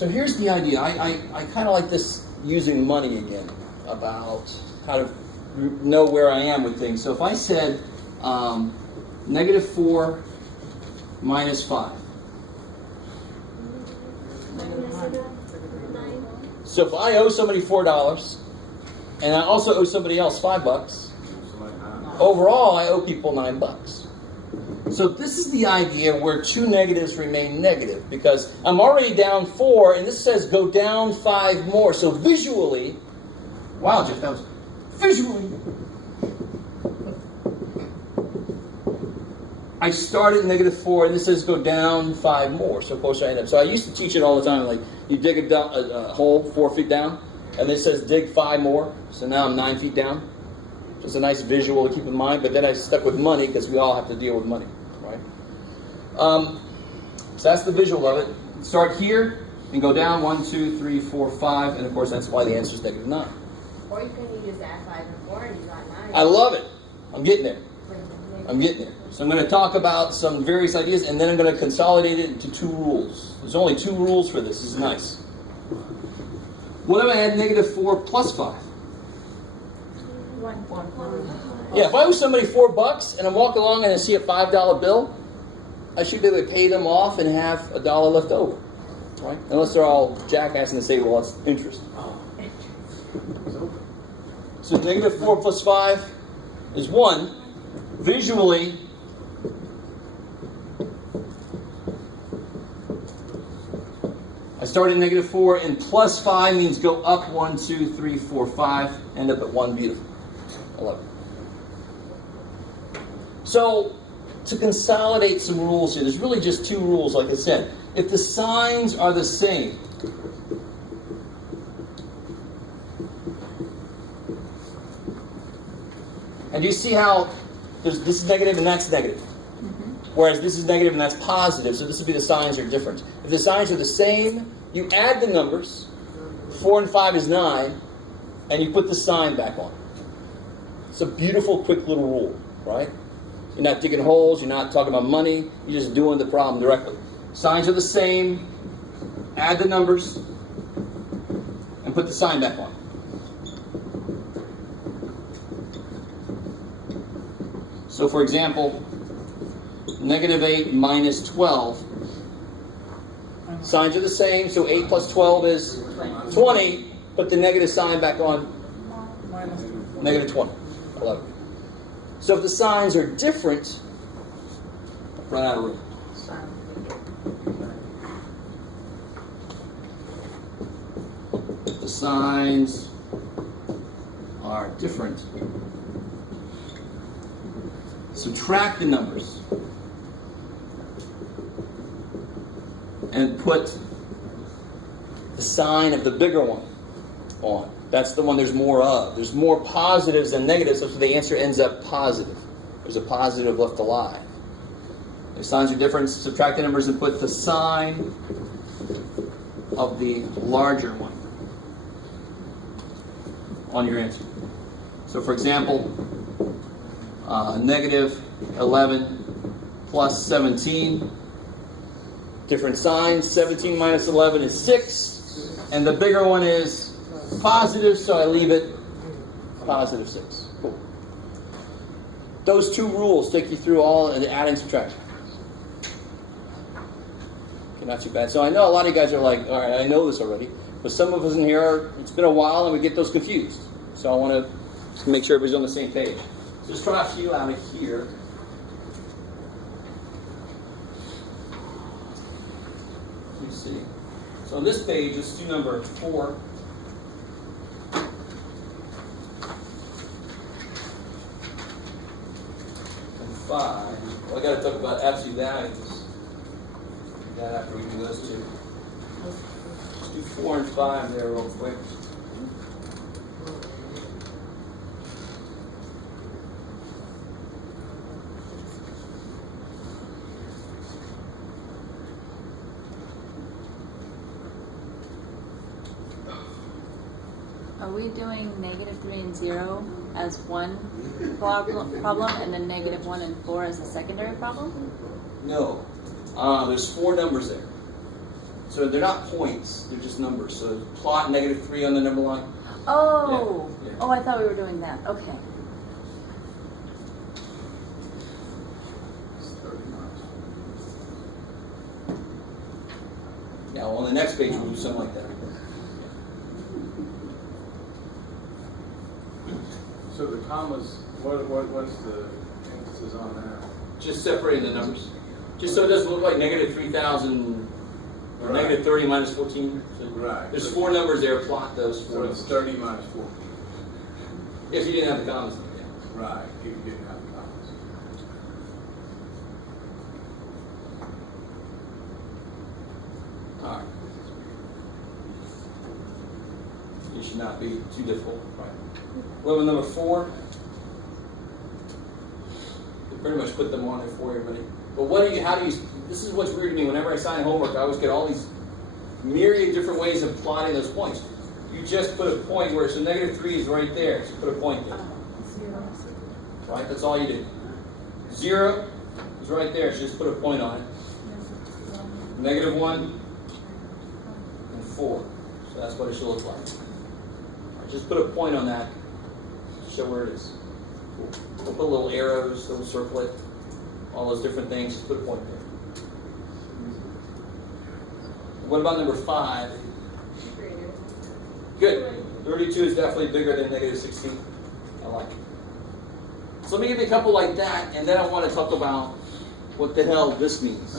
So here's the idea. I kind of like this using money again, about how to know where I am with things. So if I said -4 minus 5. So if I owe somebody $4 and I also owe somebody else $5, overall I owe people $9. So this is the idea where two negatives remain negative, because I'm already down 4 and this says go down 5 more. So visually, wow, Jeff, that was visually. I start at -4 and this says go down 5 more. So of course I end up. So I used to teach it all the time, like you dig a hole 4 feet down and it says dig 5 more. So now I'm 9 feet down. Just a nice visual to keep in mind, but then I stuck with money because we all have to deal with money, right? So that's the visual of it. Start here and go down 1, 2, 3, 4, 5, and of course that's why the answer is -9. Or you can just add 5 and 4 and you got 9. I love it. I'm getting there. I'm getting there. So I'm going to talk about some various ideas, and then I'm going to consolidate it into 2 rules. There's only 2 rules for this. This is nice. What if I add -4 plus 5? Yeah, if I owe somebody $4 and I'm walking along and I see a $5 bill, I should be able to pay them off and have $1 left over, right? Unless they're all jackassing and say, well, it's interest. So -4 plus 5 is 1. Visually, I start at -4 and plus 5 means go up 1, 2, 3, 4, 5, end up at 1. Beautiful. I love it. So, to consolidate some rules here, there's really just 2 rules, like I said. If the signs are the same, and do you see how this is negative and that's negative? Whereas this is negative and that's positive, so this would be the signs are different. If the signs are the same, you add the numbers, 4 and 5 is 9, and you put the sign back on. It's a beautiful, quick little rule, right? You're not digging holes, you're not talking about money, you're just doing the problem directly. Signs are the same, add the numbers, and put the sign back on. So for example, -8 minus 12. Signs are the same, so 8 plus 12 is 20. Put the negative sign back on. -20. 11. So if the signs are different, run out of room. If the signs are different, subtract the numbers and put the sign of the bigger one on. That's the one there's more of. There's more positives than negatives, so the answer ends up positive. There's a positive left alive. If signs are different, subtract the numbers and put the sign of the larger one on your answer. So for example, -11 plus 17. Different signs. 17 minus 11 is 6. And the bigger one is positive, so I leave it +6. Cool. Those 2 rules take you through all the adding and subtraction. Okay, not too bad. So I know a lot of you guys are like, all right, I know this already. But some of us in here, it's been a while and we get those confused. So I want to make sure everybody's on the same page. So just try a few out of here. Let's see. So on this page, let's do number 4. And 5. Well, I got to talk about absolute values. Do that after we do those 2. Let's do 4 and 5 there real quick. Are we doing -3 and 0 as one problem, and then -1 and 4 as a secondary problem? No. There's 4 numbers there. So they're not points, they're just numbers. So plot -3 on the number line. Oh, Yeah. oh, I thought we were doing that. Okay. It's 30 miles. Now on the next page we'll do something like that. So the commas, what's the emphasis on that? Just separating the numbers. Just so it doesn't look like -3,000 or Right. -30 minus 14. So Right. there's 4 numbers there, plot those 4 So it's numbers. 30 minus 4. If you didn't have the commas. Yeah. Right, if you didn't have the commas. Alright. It should not be too difficult. Right. What about number 4? We pretty much put them on there for everybody. But how do you, this is what's weird to me. Whenever I sign homework, I always get all these myriad different ways of plotting those points. You just put a point where, so -3 is right there, so put a point there. Right, that's all you do. 0 is right there, so just put a point on it. -1 and 4. So that's what it should look like. Just put a point on that to show where it is. We'll put little arrows, little circlet, all those different things. Just put a point there. What about number 5? Good. 32 is definitely bigger than -16. I like it. So let me give you a couple like that, and then I want to talk about what the hell this means.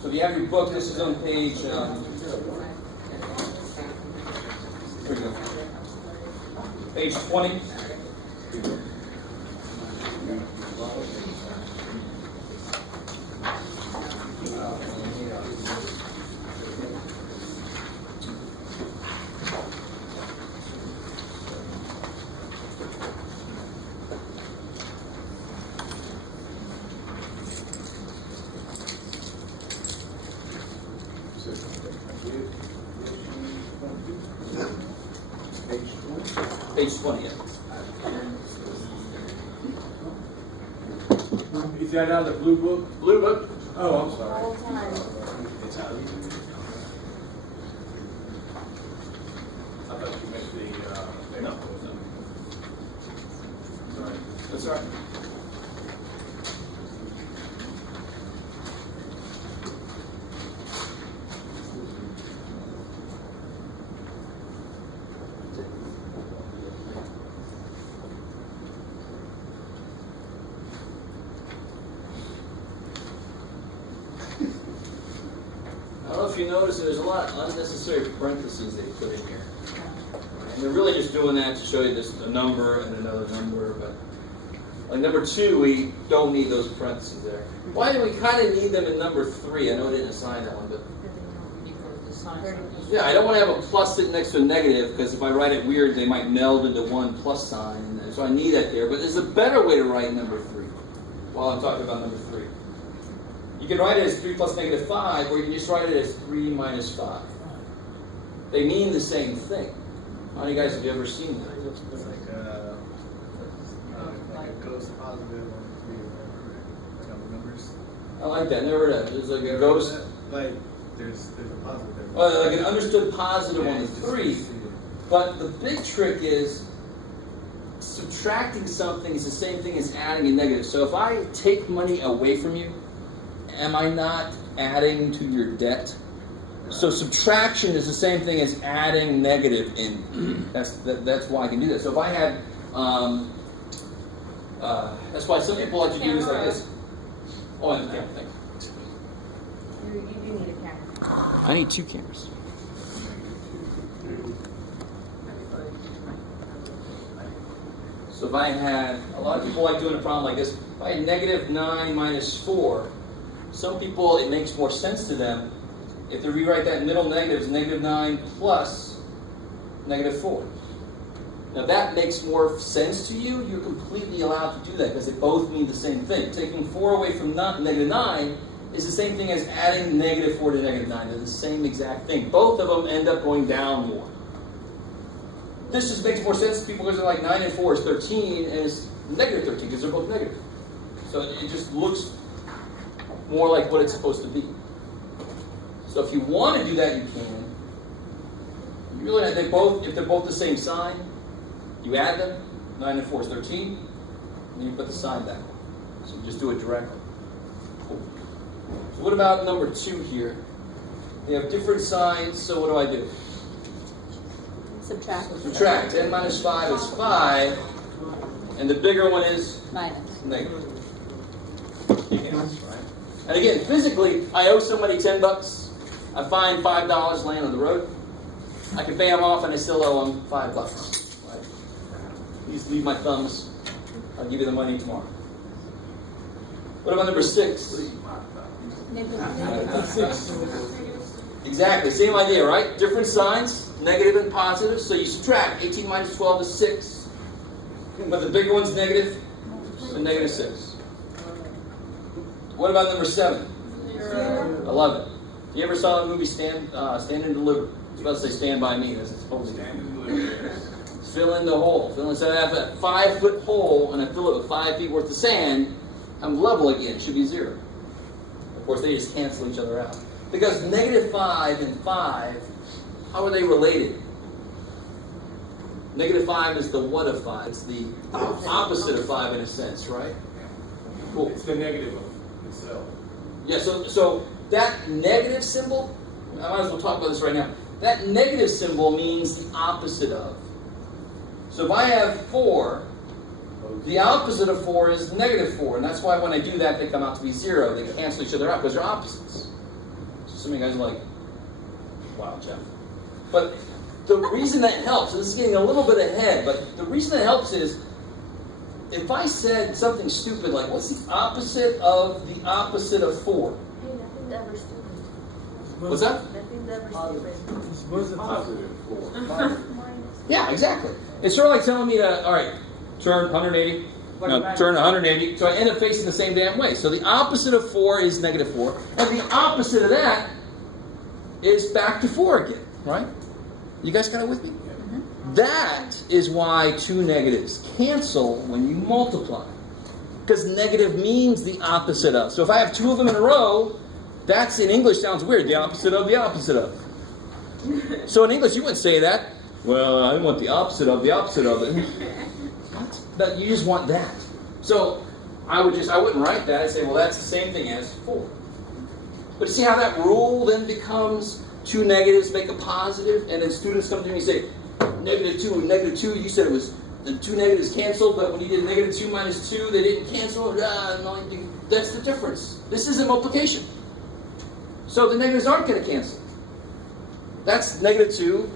So if you have your book, this is on page, here we go. Page 20. Page 20, yeah. Is that out of the blue book? Blue book. Oh, I'm sorry. Whole time. I thought you meant the, No. Sorry. That's all right. I don't know if you notice, there's a lot of unnecessary parentheses they put in here. And they're really just doing that to show you just a number and another number, but like number 2, we don't need those parentheses there. Why do we kind of need them in number 3? I know I didn't assign that one, but yeah, I don't want to have a plus sitting next to a negative, because if I write it weird, they might meld into one plus sign, and so I need that there. But there's a better way to write number 3, while I'm talking about number 3. You can write it as 3 plus -5, or you can just write it as 3 minus 5. They mean the same thing. How many guys have you ever seen that? It's like a ghost positive on 3 or whatever, like on the numbers. I like that. Never heard of that. There's like a ghost. Like, there's a positive there. Oh, like an understood positive on the it's just 3. see it. But the big trick is subtracting something is the same thing as adding a negative. So if I take money away from you, am I not adding to your debt? So subtraction is the same thing as adding negative in. That's why I can do that. So if I had, that's why some people like to do this like this. Oh, and the camera thing. You do need a camera. I need 2 cameras. So if I had, a lot of people like doing a problem like this. If I had -9 minus 4, some people, it makes more sense to them if they rewrite that middle negative as -9 plus -4. Now that makes more sense to you. You're completely allowed to do that because they both mean the same thing. Taking 4 away from -9 is the same thing as adding -4 to -9. They're the same exact thing. Both of them end up going down more. This just makes more sense to people because they're like 9 and 4 is 13, and it's negative 13 because they're both negative. So it just looks more like what it's supposed to be. So if you want to do that, you can. You really, if they're both the same sign, you add them. 9 and 4 is 13. And then you put the sign back. So you just do it directly. Cool. So what about number 2 here? They have different signs, so what do? Subtract. Subtract. 10 minus 5 is 5. And the bigger one is? Minus. Negative. Right? And again, physically, I owe somebody $10. I find $5 laying on the road. I can pay them off and I still owe them $5. Right? Please leave my thumbs. I'll give you the money tomorrow. What about number 6? Exactly, same idea, right? Different signs, negative and positive. So you subtract. 18 minus 12 is 6. But the bigger one's negative, so negative 6. What about number 7? 11. You ever saw the movie Stand and Deliver? I was about to say Stand By Me. That's supposed to fill in the hole. So I have a 5-foot hole and I fill it with 5 feet worth of sand. I'm level again. It should be 0. Of course, they just cancel each other out. Because negative 5 and 5, how are they related? Negative 5 is the what of 5? It's the opposite of 5 in a sense, right? Cool. It's the negative of itself. Yeah, so that negative symbol, I might as well talk about this right now. That negative symbol means the opposite of. So if I have 4, the opposite of 4 is negative 4. And that's why when I do that, they come out to be 0. They cancel each other out because they're opposites. So some of you guys are like, wow, Jeff. But the reason that helps, this is getting a little bit ahead, but the reason that helps is if I said something stupid like, what's the opposite of 4? Hey, nothing's ever stupid. What's that? Nothing's ever stupid. Positive 4. Yeah, exactly. It's sort of like telling me to, all right, turn 180. No, turn 180. So I end up facing the same damn way. So the opposite of 4 is negative 4. And the opposite of that is back to 4 again, right? You guys got it with me? Mm-hmm. That is why 2 negatives cancel when you multiply. Because negative means the opposite of. So if I have 2 of them in a row, that's in English sounds weird. The opposite of the opposite of. So in English you wouldn't say that. Well, I want the opposite of the opposite of it. What? But you just want that. So I wouldn't write that. I'd say, well, that's the same thing as 4. But you see how that rule then becomes 2 negatives make a positive, and then students come to me and say, negative 2, you said it was the 2 negatives canceled, but when you did negative 2 minus 2, they didn't cancel. No, that's the difference. This isn't multiplication. So the negatives aren't going to cancel. That's negative 2.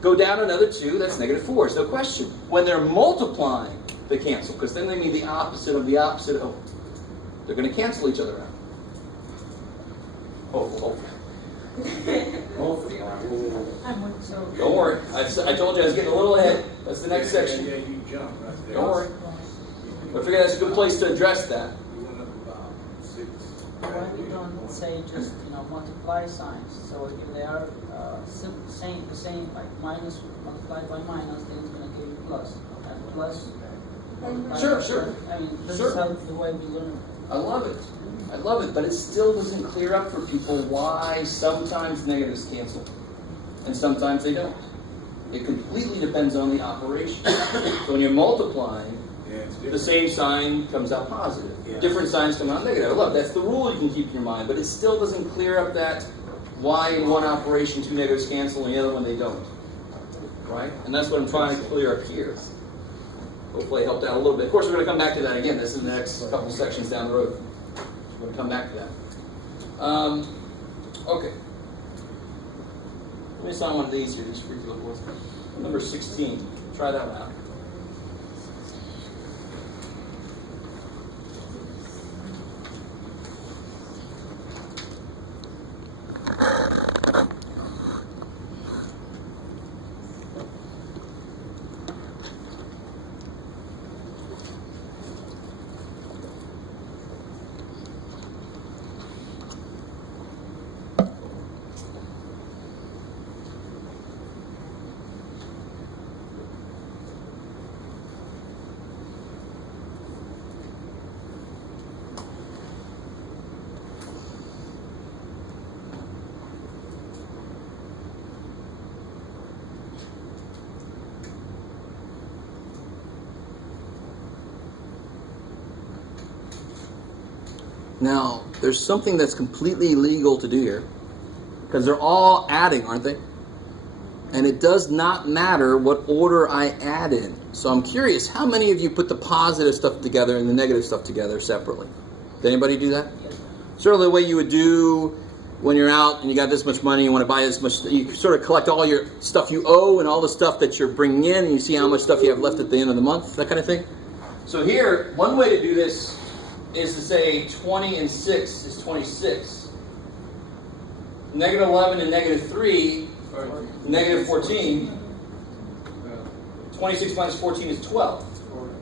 Go down another 2, that's negative 4. It's no question. When they're multiplying, they cancel, because then they mean the opposite of the opposite of. They're going to cancel each other out. Hopefully. Don't worry. I told you I was getting a little ahead. That's the next section. Yeah, you jump right there. Don't worry. I figure that's a good place to address that. You went up about 6. Why we don't say just multiply signs? So if they are the same like minus multiplied by minus, then it's going to give you plus. And plus. Sure. I mean, this Sure. is how the way we learn. I love it, but it still doesn't clear up for people why sometimes negatives cancel and sometimes they don't. It completely depends on the operation. So when you're multiplying, the same sign comes out positive. Different signs come out negative. I love that's the rule you can keep in your mind, but it still doesn't clear up that why in one operation 2 negatives cancel and the other one they don't. Right? And that's what I'm trying to clear up here. Hopefully I helped out a little bit. Of course, we're going to come back to that again. This is the next couple sections down the road. We're going to come back to that. Okay. Let me sign one of these here. These free throw boards. Number 16. Try that one out. Now, there's something that's completely illegal to do here, because they're all adding, aren't they? And it does not matter what order I add in. So I'm curious, how many of you put the positive stuff together and the negative stuff together separately? Did anybody do that? Sort of the way you would do when you're out and you got this much money, you want to buy this much, you sort of collect all your stuff you owe and all the stuff that you're bringing in, and you see how much stuff you have left at the end of the month, that kind of thing. So here, one way to do this is to say 20 and 6 is 26. Negative 11 and negative 3, negative 14. 26 minus 14 is 12.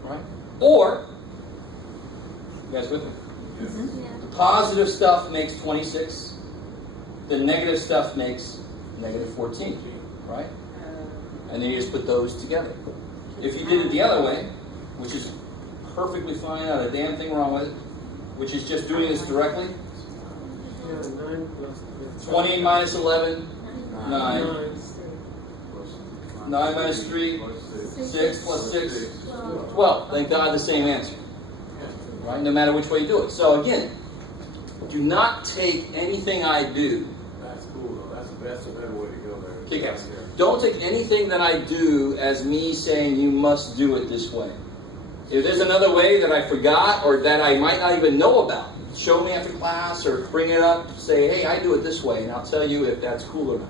Right? Or, you guys with me? The positive stuff makes 26. The negative stuff makes negative 14. Right? And then you just put those together. If you did it the other way, which is perfectly fine, not a damn thing wrong with it, which is just doing this directly. 20 minus 11, 9. 9 minus 3, 6 plus 6, 12. Thank God, the same answer. Right? No matter which way you do it. So again, do not take anything I do. That's cool though. That's a better way to go there. Kick ass. Don't take anything that I do as me saying you must do it this way. If there's another way that I forgot or that I might not even know about, show me after class or bring it up. Say, hey, I do it this way, and I'll tell you if that's cool or not.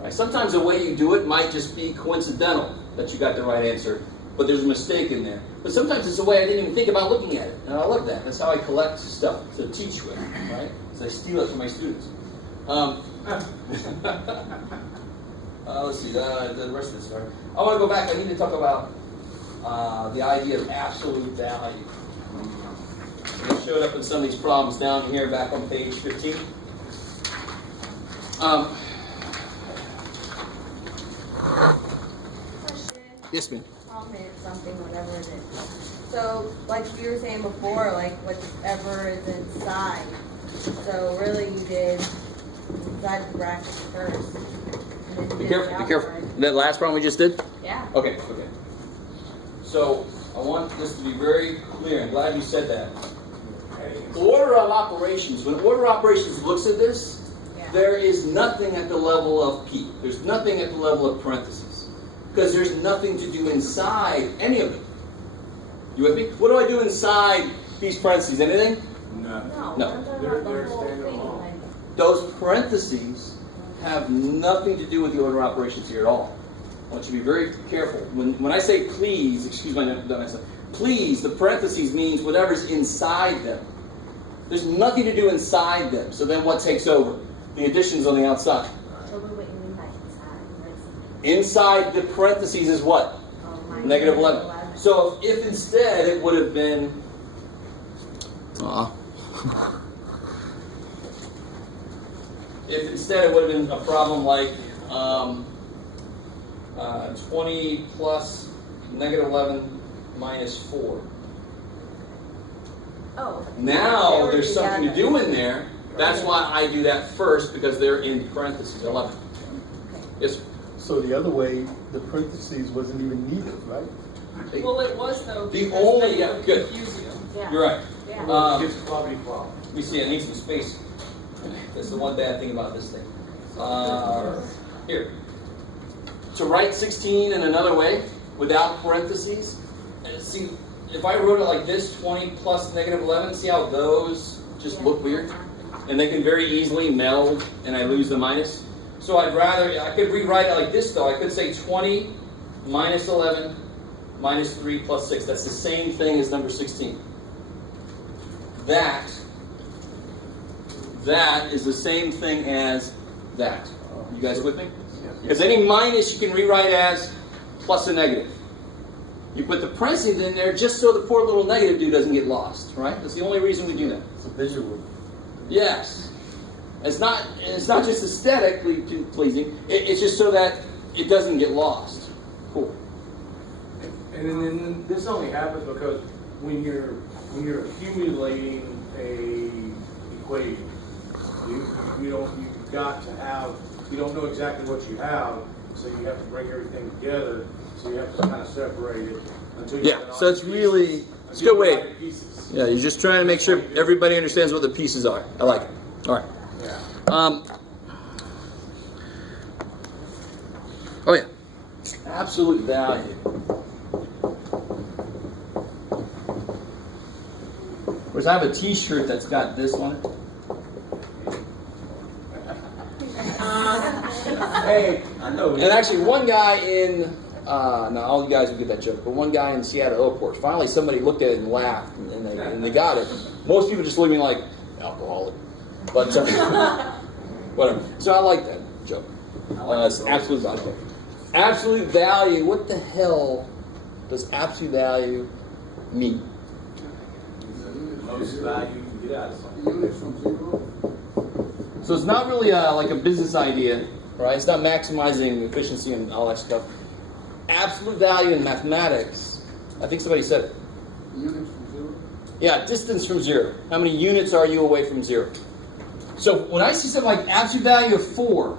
Right? Sometimes the way you do it might just be coincidental that you got the right answer, but there's a mistake in there. But sometimes it's a way I didn't even think about looking at it, and I love that. That's how I collect stuff to teach with, right? So I steal it from my students. Let's see, the rest of this. Right? I want to go back. I need to talk about the idea of absolute value. It showed up in some of these problems down here back on page 15. Question. Yes, ma'am. Comment something, whatever it is. So, like you were saying before, like whatever is inside. So really, you did inside the bracket first. And then you Be did careful, the be careful. outside. That last problem we just did? Yeah. Okay. So, I want this to be very clear. I'm glad you said that. Order of operations. When order of operations looks at this, there is nothing at the level of P. There's nothing at the level of parentheses. Because there's nothing to do inside any of them. You with me? What do I do inside these parentheses? Anything? No. No. They're standing alone. Those parentheses have nothing to do with the order of operations here at all. I want you to be very careful. When I say please, excuse my please, the parentheses means whatever's inside them. There's nothing to do inside them. So then what takes over? The additions on the outside. So what do you mean by inside? Inside the parentheses is what? Negative 11. So if instead it would have been... if instead it would have been a problem like 20 plus negative 11 minus 4. Oh. Now there's something to do in there. That's why I do that first, because they're in parentheses, 11. Yes, sir. So the other way, the parentheses wasn't even needed, right? Well, it was though. The because only, they yeah, would good. confuse you. Yeah. You're right. Yeah. It's probably problem. Let me see, I need some space. That's the one bad thing about this thing. Here. To write 16 in another way, without parentheses, see, if I wrote it like this, 20 plus negative 11, see how those just look weird? And they can very easily meld, and I lose the minus. So I could rewrite it like this though. I could say 20 minus 11 minus 3 plus 6. That's the same thing as number 16. That is the same thing as that. You guys with me? Because any minus you can rewrite as plus a negative. You put the parentheses in there just so the poor little negative dude doesn't get lost, right? That's the only reason we do that. It's a visual. Yes. It's not just aesthetically pleasing. It's just so that it doesn't get lost. Cool. And then this only happens because when you're accumulating a equation, you don't know exactly what you have, So you have to bring everything together, so you have to kind of separate it until you Yeah, get it so all it's in really, pieces, it's a good until you way. got it in pieces. Yeah, you're just trying to make sure everybody understands what the pieces are. I like it. All right. Yeah. Oh yeah. Absolute value. Whereas I have a T-shirt that's got this on it. Hey, I know. And actually, one guy in, no, all you guys will get that joke, but one guy in Seattle Airport, finally somebody looked at it and laughed, and they got it. Most people just look at me like, alcoholic. But, whatever. So I like that joke. It's absolute value. Absolute value, what the hell does absolute value mean? Most value you can get out of something. So it's not really like a business idea, right? It's not maximizing efficiency and all that stuff. Absolute value in mathematics, I think somebody said it. Units from zero? Yeah, distance from zero. How many units are you away from zero? So when I see something like absolute value of 4,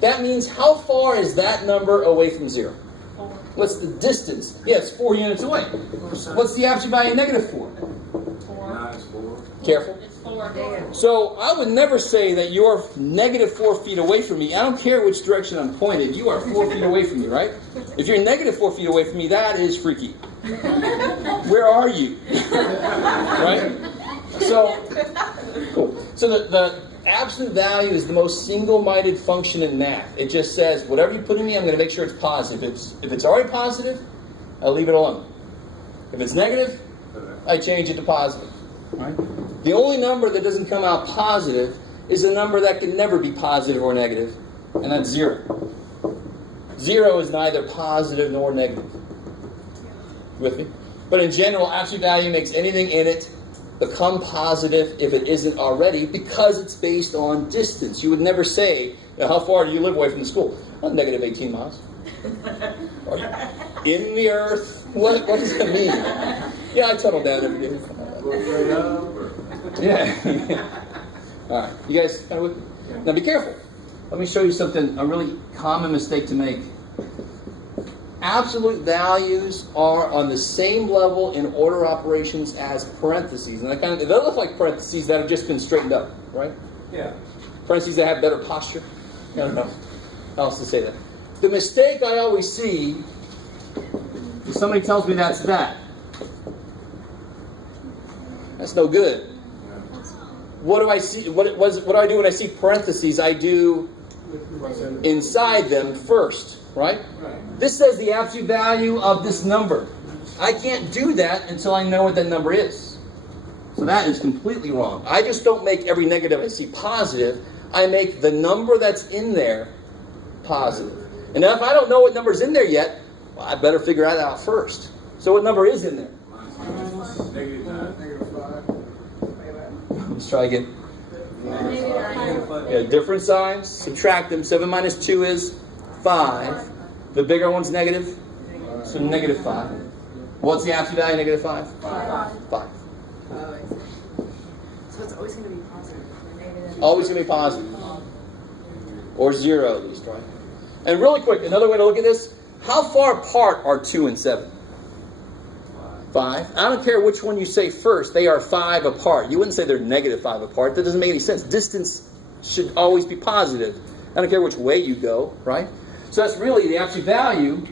that means how far is that number away from zero? 4. What's the distance? Yeah, it's 4 units away. What's the absolute value of negative 4? 4. Minus 4. Careful. It's 4. So I would never say that you're negative 4 feet away from me. I don't care which direction I'm pointed. You are 4 feet away from me, right? If you're negative 4 feet away from me, that is freaky. Where are you? Right? So, cool. So the absolute value is the most single-minded function in math. It just says, whatever you put in me, I'm going to make sure it's positive. If it's already positive, I'll leave it alone. If it's negative, I change it to positive. Right? The only number that doesn't come out positive is a number that can never be positive or negative, and that's 0. 0 is neither positive nor negative. With me? But in general, absolute value makes anything in it become positive if it isn't already, because it's based on distance. You would never say, how far do you live away from the school? Well, negative 18 miles. Or, in the earth? What does that mean? Yeah, I tunnel down every day. Yeah. All right. You guys kind of with me? Now be careful. Let me show you something, a really common mistake to make. Absolute values are on the same level in order operations as parentheses. And they look like parentheses that have just been straightened up, right? Yeah. Parentheses that have better posture. I don't know how else to say that. The mistake I always see is somebody tells me that's that. That's no good. What do I see? What do I do when I see parentheses? I do inside them first, right? This says the absolute value of this number. I can't do that until I know what that number is. So that is completely wrong. I just don't make every negative I see positive. I make the number that's in there positive. And now if I don't know what number's in there yet, well, I better figure that out first. So what number is in there? Negative 9. Negative 5. Let's try again. Yeah, different signs. Subtract them. 7 minus 2 is 5. The bigger one's negative. So negative 5. What's the absolute value of negative 5? 5. Oh, I see. So it's always going to be positive. Always going to be positive. Or 0 at least, right? And really quick, another way to look at this. How far apart are 2 and 7? 5. I don't care which one you say first. They are 5 apart. You wouldn't say they're negative 5 apart. That doesn't make any sense. Distance should always be positive. I don't care which way you go, right? So that's really the absolute value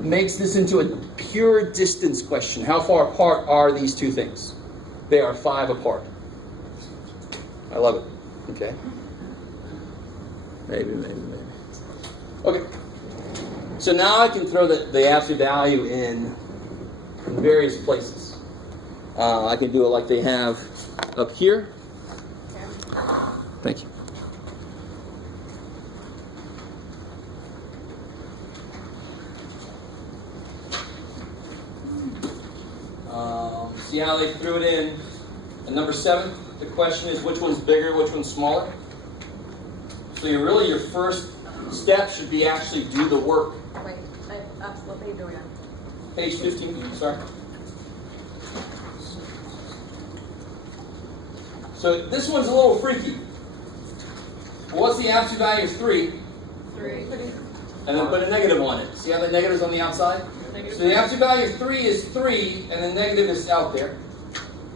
makes this into a pure distance question. How far apart are these two things? They are 5 apart. I love it. Okay. Maybe. Okay. So now I can throw the absolute value in various places. I can do it like they have up here. Thank you. See how they threw it in at number 7? The question is which one's bigger, which one's smaller? So your first step should be actually do the work. Wait, what page are we on? Page 15, sorry. So this one's a little freaky. What's the absolute value of 3? 3. and then put a negative on it. See how the negative's on the outside? So the absolute value of 3 is 3, and the negative is out there.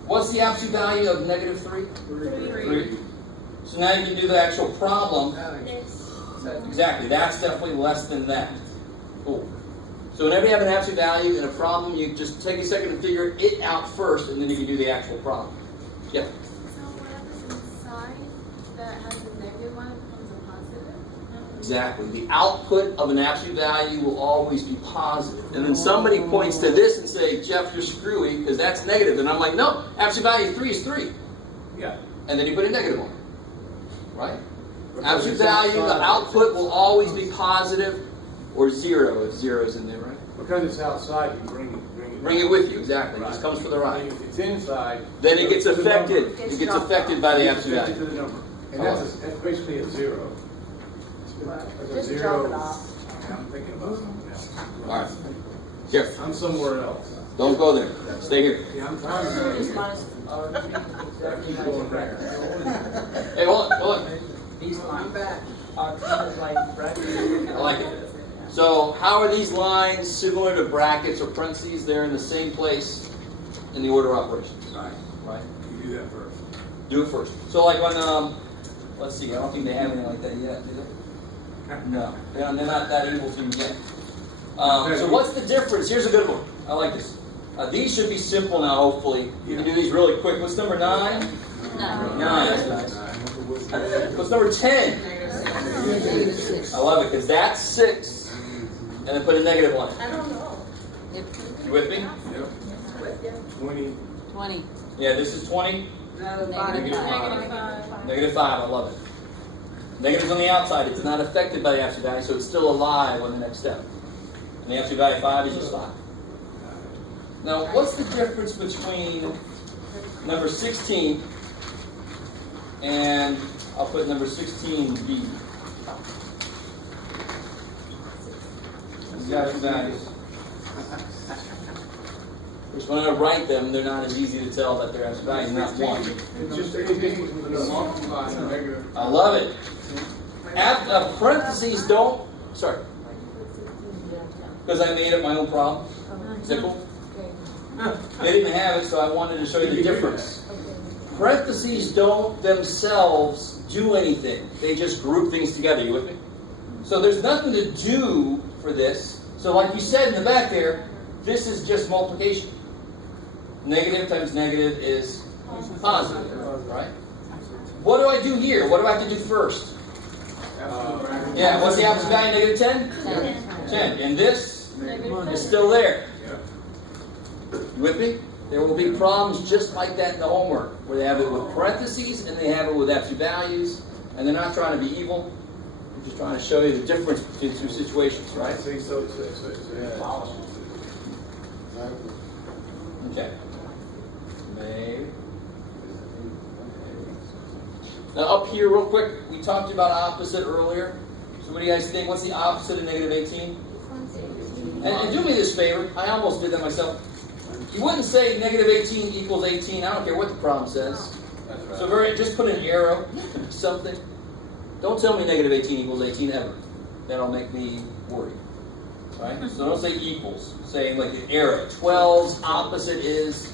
What's the absolute value of negative 3? 3. So now you can do the actual problem. Exactly, that's definitely less than that. Cool. So whenever you have an absolute value in a problem, you just take a second to figure it out first, and then you can do the actual problem. Yep. So whatever's inside that has a negative one becomes a positive? Exactly. The output of an absolute value will always be positive. And then somebody points to this and say, Jeff, you're screwy because that's negative. And I'm like, no, absolute value of 3 is 3. Yeah. And then you put a negative on it. Right? Absolute value, the output will always be positive or 0 if 0 is in there, right? Because it's outside, you Bring it with you, exactly. It just comes for the ride. If it's inside, Then it gets to the affected. number. It gets affected by the It's absolute affected value. to the number. And that's basically a 0. That's a Just 0. drop it off. I'm thinking about something else. All right. Here. I'm somewhere else. Don't go there. Stay here. Yeah, I'm trying These to. lines are exactly Keep going back. Hey, hold on. These lines are treated like brackets. I like it. So how are these lines similar to brackets or parentheses? They're in the same place in the order of operations. Right? You do that first. Do it first. So like when, let's see, I don't think they have anything like that yet, do they? No. They're not that able to yet. So what's the difference? Here's a good one. I like this. These should be simple now, hopefully. You can do these really quick. What's number 9? 9. That's nice. What's number 10? I love it, because that's 6. And then put a negative on it. I don't know. You with me? Yep. 20. 20. Yeah, this is 20. Negative Negative 5. 5. Negative 5, I love it. Negative's on the outside. It's not affected by the absolute value, so it's still alive on the next step. And the absolute value of 5 is just 5. Now, what's the difference between number 16 and, I'll put number 16b. The absolute values. Which when I write them, they're not as easy to tell that they're absolute values, not 1. It's just multiplying the negative. I love it. Parentheses don't, sorry. Because I made up my own problem. Is that cool? They didn't have it, so I wanted to show you the difference. Parentheses don't themselves do anything. They just group things together. You with me? So there's nothing to do for this. So like you said in the back there, this is just multiplication. Negative times negative is positive, right? What do I do here? What do I have to do first? Yeah, what's the absolute value? Negative 10? 10. And this is still there. You with me? There will be problems just like that in the homework, where they have it with parentheses and they have it with absolute values, and they're not trying to be evil. They're just trying to show you the difference between two situations, right? See, so it's polished. Okay. Maybe. Now up here real quick, we talked about opposite earlier. So what do you guys think? What's the opposite of negative 18? And do me this favor. I almost did that myself. You wouldn't say negative 18 equals 18. I don't care what the problem says. So just put an arrow, something. Don't tell me negative 18 equals 18 ever. That'll make me worry. Right? So don't say equals. Say like the arrow. 12's opposite is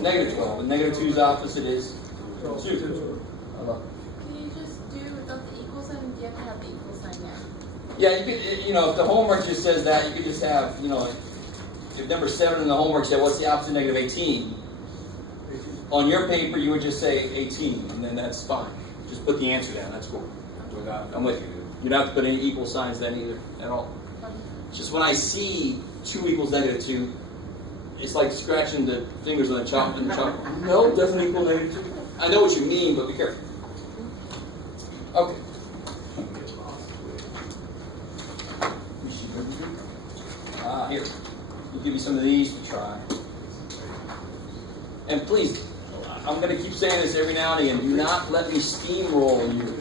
negative 12. And negative 2's opposite is 2. I love it. Can you just do without the equal sign? Do you have to have the equal sign there? Yeah, you could, if the homework just says that, you could just have, if number 7 in the homework said, what's the opposite of negative 18? On your paper, you would just say 18, and then that's fine. Just put the answer down, that's cool. I'm with you. You don't have to put any equal signs then either, at all. Just when I see 2 equals negative 2, it's like scratching the fingers on the chalk. No, it doesn't equal negative 2. I know what you mean, but be careful. Okay. Here. We'll give you some of these to try. And please, I'm going to keep saying this every now and again, do not let me steamroll you.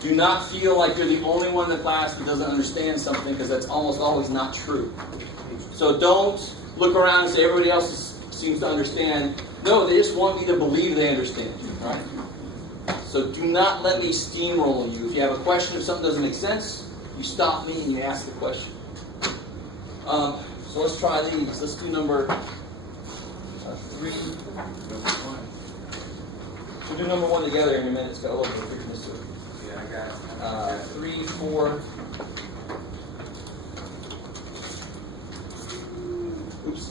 Do not feel like you're the only one in the class who doesn't understand something, because that's almost always not true. So don't look around and say everybody else seems to understand. No, they just want me to believe they understand. Right? So do not let me steamroll you. If you have a question, if something doesn't make sense, you stop me and you ask the question. So let's try these. Let's do number 3. We'll do number 1 together in a minute. It's got a little bit of freakiness to it. Yeah, I got it. 3, 4. Oops.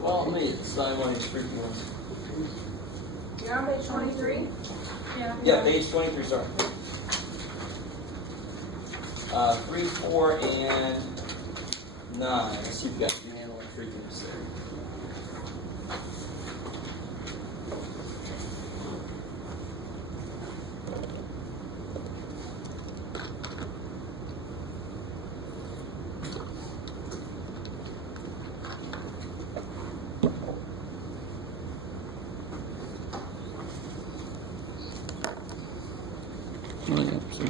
Well, let me decide one of these freaky ones. You're on page 23? Yeah, page 23, sorry. 3, 4, and 9. Let's see if you guys can handle that freakiness there. Oh, yeah, so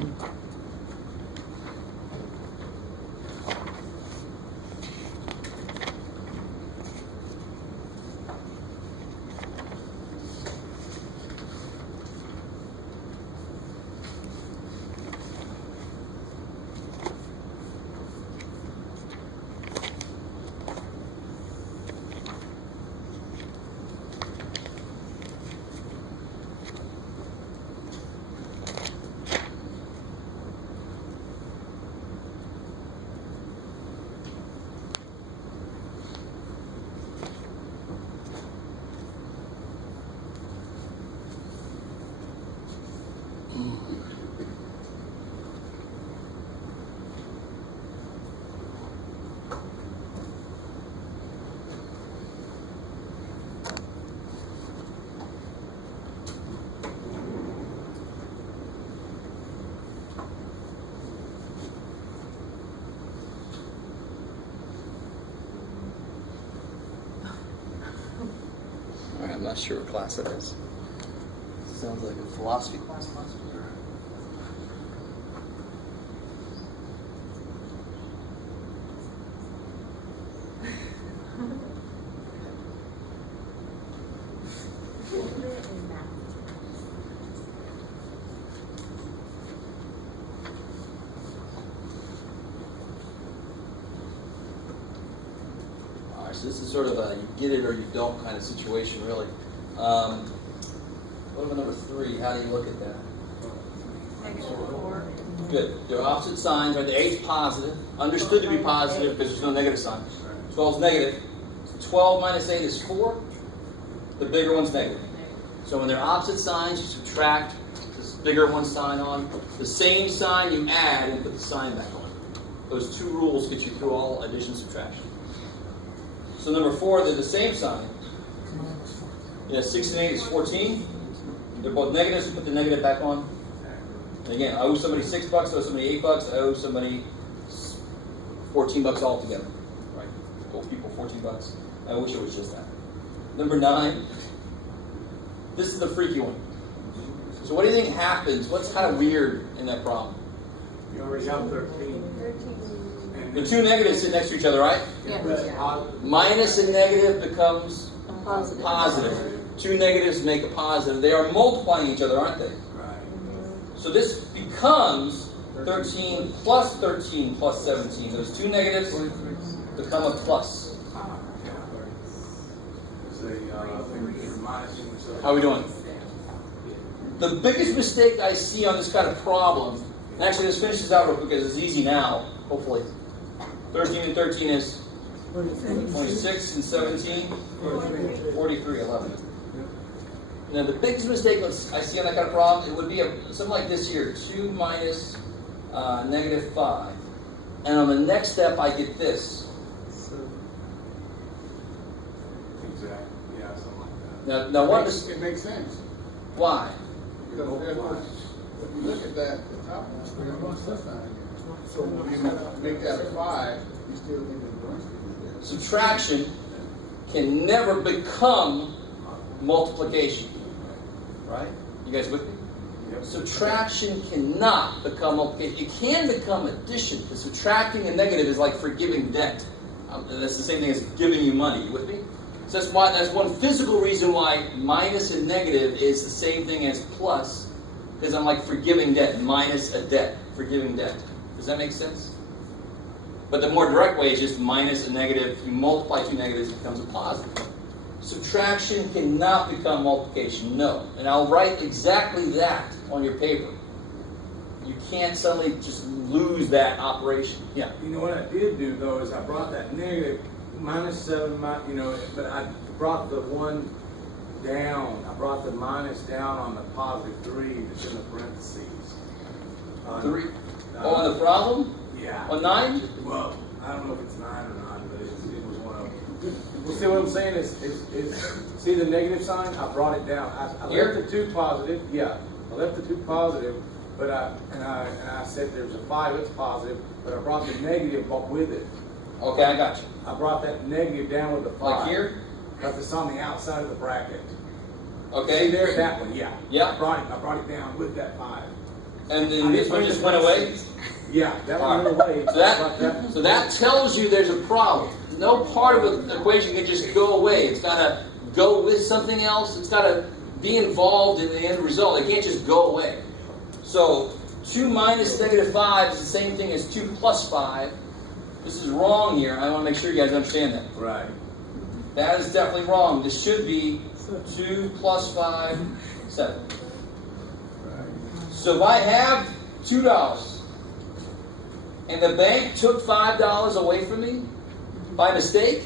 Alright, I'm not sure what class it is. Sounds like a philosophy class possibly. Alright, so this is sort of a you get it or you don't kind of situation, really. What about number 3? How do you look at that? -4. Good. They're opposite signs, right? The 8's positive. Understood to be positive because there's no negative sign. 12 is negative. So 12 minus 8 is 4. The bigger one's negative. So when they're opposite signs, you subtract this bigger one sign on. The same sign you add and put the sign back on. Those 2 rules get you through all addition and subtraction. So number 4, they're the same sign. Yeah, 6 and 8 is 14. They're both negatives, so put the negative back on. And again, I owe somebody $6, I owe somebody $8, I owe somebody $14 altogether. Right? Both people $14. I wish it was just that. Number 9. This is the freaky one. So what do you think happens? What's kind of weird in that problem? You already have 13. The 2 negatives sit next to each other, right? Yeah. Minus a negative becomes Positive. positive. 2 negatives make a positive. They are multiplying each other, aren't they? Right. So this becomes 13 plus 13 plus 17. Those 2 negatives become a plus. How are we doing? The biggest mistake I see on this kind of problem, and actually this finishes out real quick because it's easy now, hopefully. 13 and 13 is 26 and 17, 43, 11. Now the biggest mistake I see on that kind of problem, it would be something like this here, 2 minus -5. And on the next step, I get this. Exactly. Yeah, something like that. Now what is, It makes sense. why? Because if you look at that, the top one's there's no plus sign here. So if you make that a 5, you still think the branch is there. Subtraction can never become multiplication. Right? You guys with me? Yep. Subtraction cannot become multiplication. It can become addition, because subtracting a negative is like forgiving debt. That's the same thing as giving you money. You with me? So that's one physical reason why minus and negative is the same thing as plus Because I'm like forgiving debt minus a debt. Forgiving debt. Does that make sense? But the more direct way is just minus a negative. You multiply two negatives, it becomes a positive. Subtraction cannot become multiplication. No. And I'll write exactly that on your paper. You can't suddenly just lose that operation. Yeah. You know what I did do though is I brought that negative -7, but I brought the 1 down. I brought the minus down on the +3 that's in the parentheses. 3. On the problem? Yeah. On 9? Well, I don't know if it's 9 or not, but it was one of them. Well, see what I'm saying is see the negative sign? I brought it down. I left the 2 positive. Yeah, I left the 2 positive, but I said there's a 5 that's positive, but I brought the negative with it. Okay, I got you. I brought that negative down with the 5. Like here? But it's on the outside of the bracket. Okay. See there, that one, yeah. Yeah. I brought it down with that 5. And then this one just went away? Yeah, that one went away. So that tells you there's a problem. No part of the equation can just go away. It's got to go with something else. It's got to be involved in the end result. It can't just go away. So 2 minus -5 is the same thing as 2 plus 5. This is wrong here. I want to make sure you guys understand that. Right. That is definitely wrong. This should be 2 plus 5, 7. So if I have $2 and the bank took $5 away from me by mistake,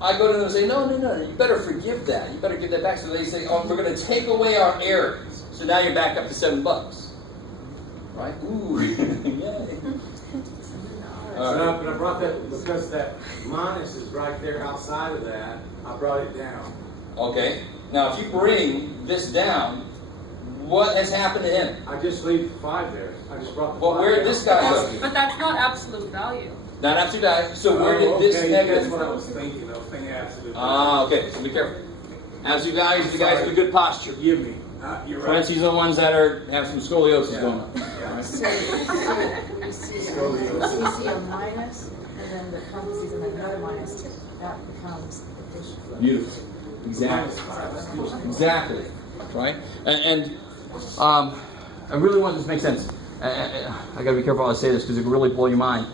I go to them and say, no, you better forgive that. You better give that back. So they say, oh, we're going to take away our error. So now you're back up to $7. Right? Ooh. Yay. But I brought that because that minus is right there outside of that. I brought it down. Okay. Now, if you bring this down, what has happened to him? I just leave 5 there. I just brought the 5 Well, where did down. this guy go? But that's not absolute value. Not absolute value. So where did this negative? That's what I was thinking. I was thinking absolute value. Ah, okay. So be careful. Absolute values are the guys with good posture. Forgive me. You're right. Parentheses are the ones that have some scoliosis going on. So you see a minus, and then the parentheses, and then another minus, that becomes addition. Beautiful. Exactly. Right? And I really want this to make sense. I got to be careful how I say this because it can really blow your mind.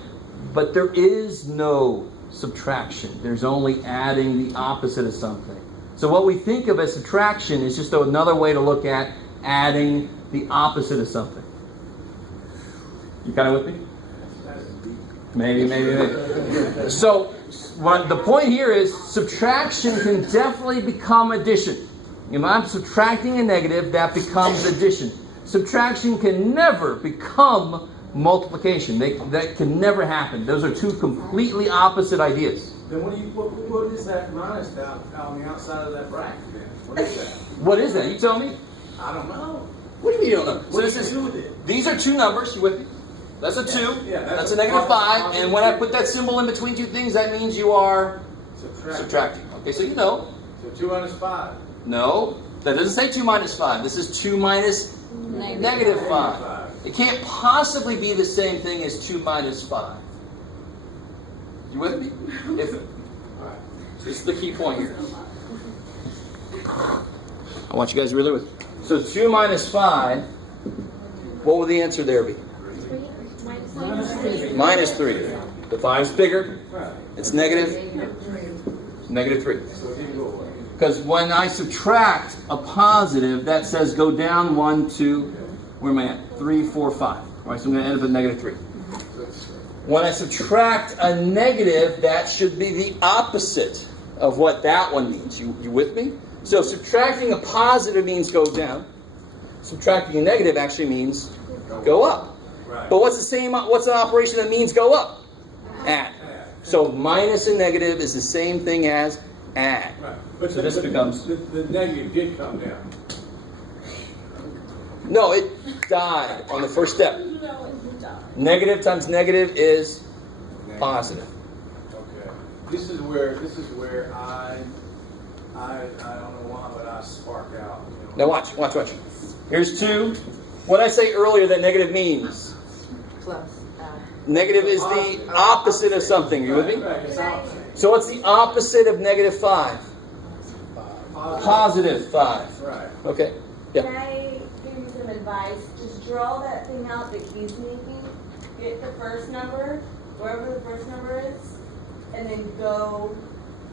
But there is no subtraction. There's only adding the opposite of something. So what we think of as subtraction is just another way to look at adding the opposite of something. You kind of with me? Maybe. So the point here is subtraction can definitely become addition. If I'm subtracting a negative, that becomes addition. Subtraction can never become multiplication. That can never happen. Those are 2 completely opposite ideas. Then what is that minus down on the outside of that bracket then? What is that? What is that? You tell me. I don't know. What do you mean you don't know? What do you do with it? These are 2 numbers. You with me? That's a 2. Yeah, that's a -5. And when I put that symbol in between 2 things, that means you are subtracting. Okay, so you know. So 2 minus 5. No, that doesn't say 2 minus 5. This is 2 minus -5. It can't possibly be the same thing as 2 minus 5. You with me? This is the key point here. I want you guys really with me. So 2 minus 5, what would the answer there be? -3. The 5 is bigger. It's negative. -3. Because when I subtract a positive, that says go down 1, 2, where am I at? 3, 4, 5. All right, so I'm going to end up at -3. When I subtract a negative, that should be the opposite of what that one means. You with me? So subtracting a positive means go down. Subtracting a negative actually means go up. Right. But what's an operation that means go up? Add. So minus a negative is the same thing as add. Right. But so this becomes... The negative did come down. No, it died on the first step. Negative times negative is positive. Okay. This is where I don't know why, but I sparked out. You know? Now watch. Here's 2. What did I say earlier that negative means? Plus. Negative is the opposite of something. Are you with me? So what's the opposite of -5? Positive 5. Right. Okay. Yeah. Can I give you some advice, just draw that thing out that he's making, get the first number, wherever the first number is, and then go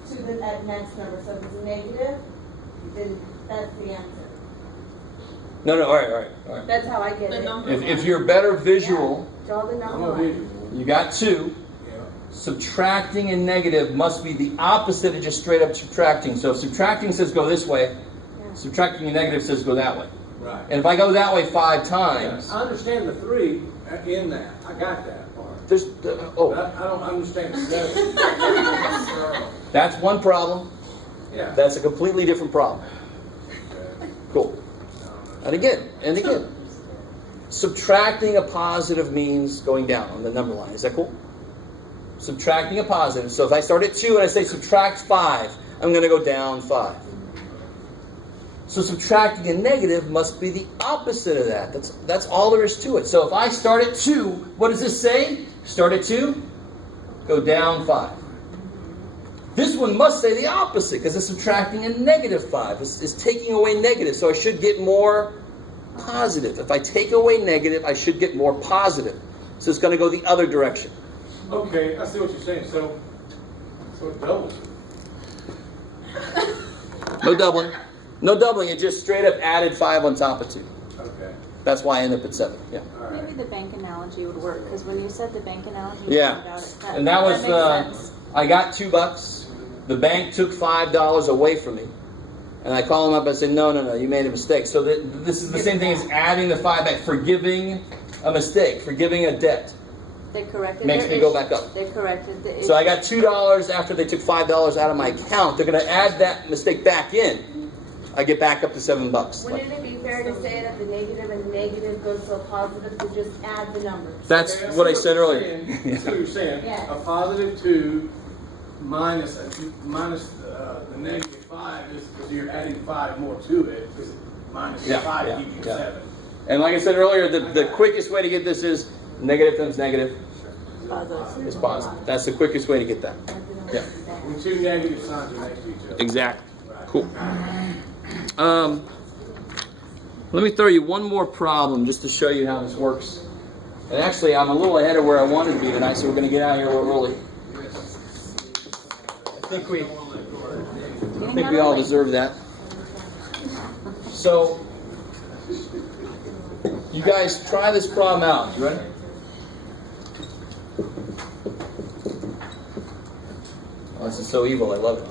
to the next number. So if it's a negative, then that's the answer. No, all right. That's how I get The it. number. If you're better visual, Draw the I'm number a line. visual. you got 2. Yeah. Subtracting and negative must be the opposite of just straight up subtracting. So if subtracting says go this way, subtracting and negative says go that way. Right. And if I go that way 5 times, I understand the 3 in that. I got that part. there's But I don't understand the 7. that's one problem. Yeah. That's a completely different problem. Cool. And again, subtracting a positive means going down on the number line. Is that cool? Subtracting a positive. So if I start at 2 and I say subtract 5, I'm going to go down 5. So subtracting a negative must be the opposite of that. That's all there is to it. So if I start at 2, what does this say? Start at 2, go down 5. This one must say the opposite because it's subtracting a negative 5. It's taking away negative, so I should get more positive. If I take away negative, I should get more positive. So it's going to go the other direction. Okay, I see what you're saying. So it doubles. No doubling. No doubling. It just straight up added 5 on top of 2. Okay. That's why I end up at 7. Yeah. All right. Maybe the bank analogy would work, because when you said the bank analogy, Yeah. about it, And that was, makes sense. I got $2. The bank took $5 away from me. And I call them up and say, no, you made a mistake. So this is the same thing as adding the 5 back, forgiving a mistake, forgiving a debt. They corrected Makes their me go issue. back up. They corrected the issue. So I got $2 after they took $5 out of my account. They're going to add that mistake back in. I get back up to $7. Wouldn't it be fair to say that the negative and negative goes to a positive to just add the numbers? That's Okay, what I said earlier. That's what you're saying. Yeah. A positive 2 minus the negative 5 is because you're adding 5 more to it. Because minus 5 gives you 7. And like I said earlier, the quickest way to get this is negative times negative is positive. That's the quickest way to get that. Yeah. When 2 negative signs are next to each other. Exactly. Cool. Let me throw you one more problem just to show you how this works. And actually, I'm a little ahead of where I wanted to be tonight, so we're going to get out of here a little early. I think we all deserve that. So, you guys try this problem out. You ready? Oh, this is so evil. I love it.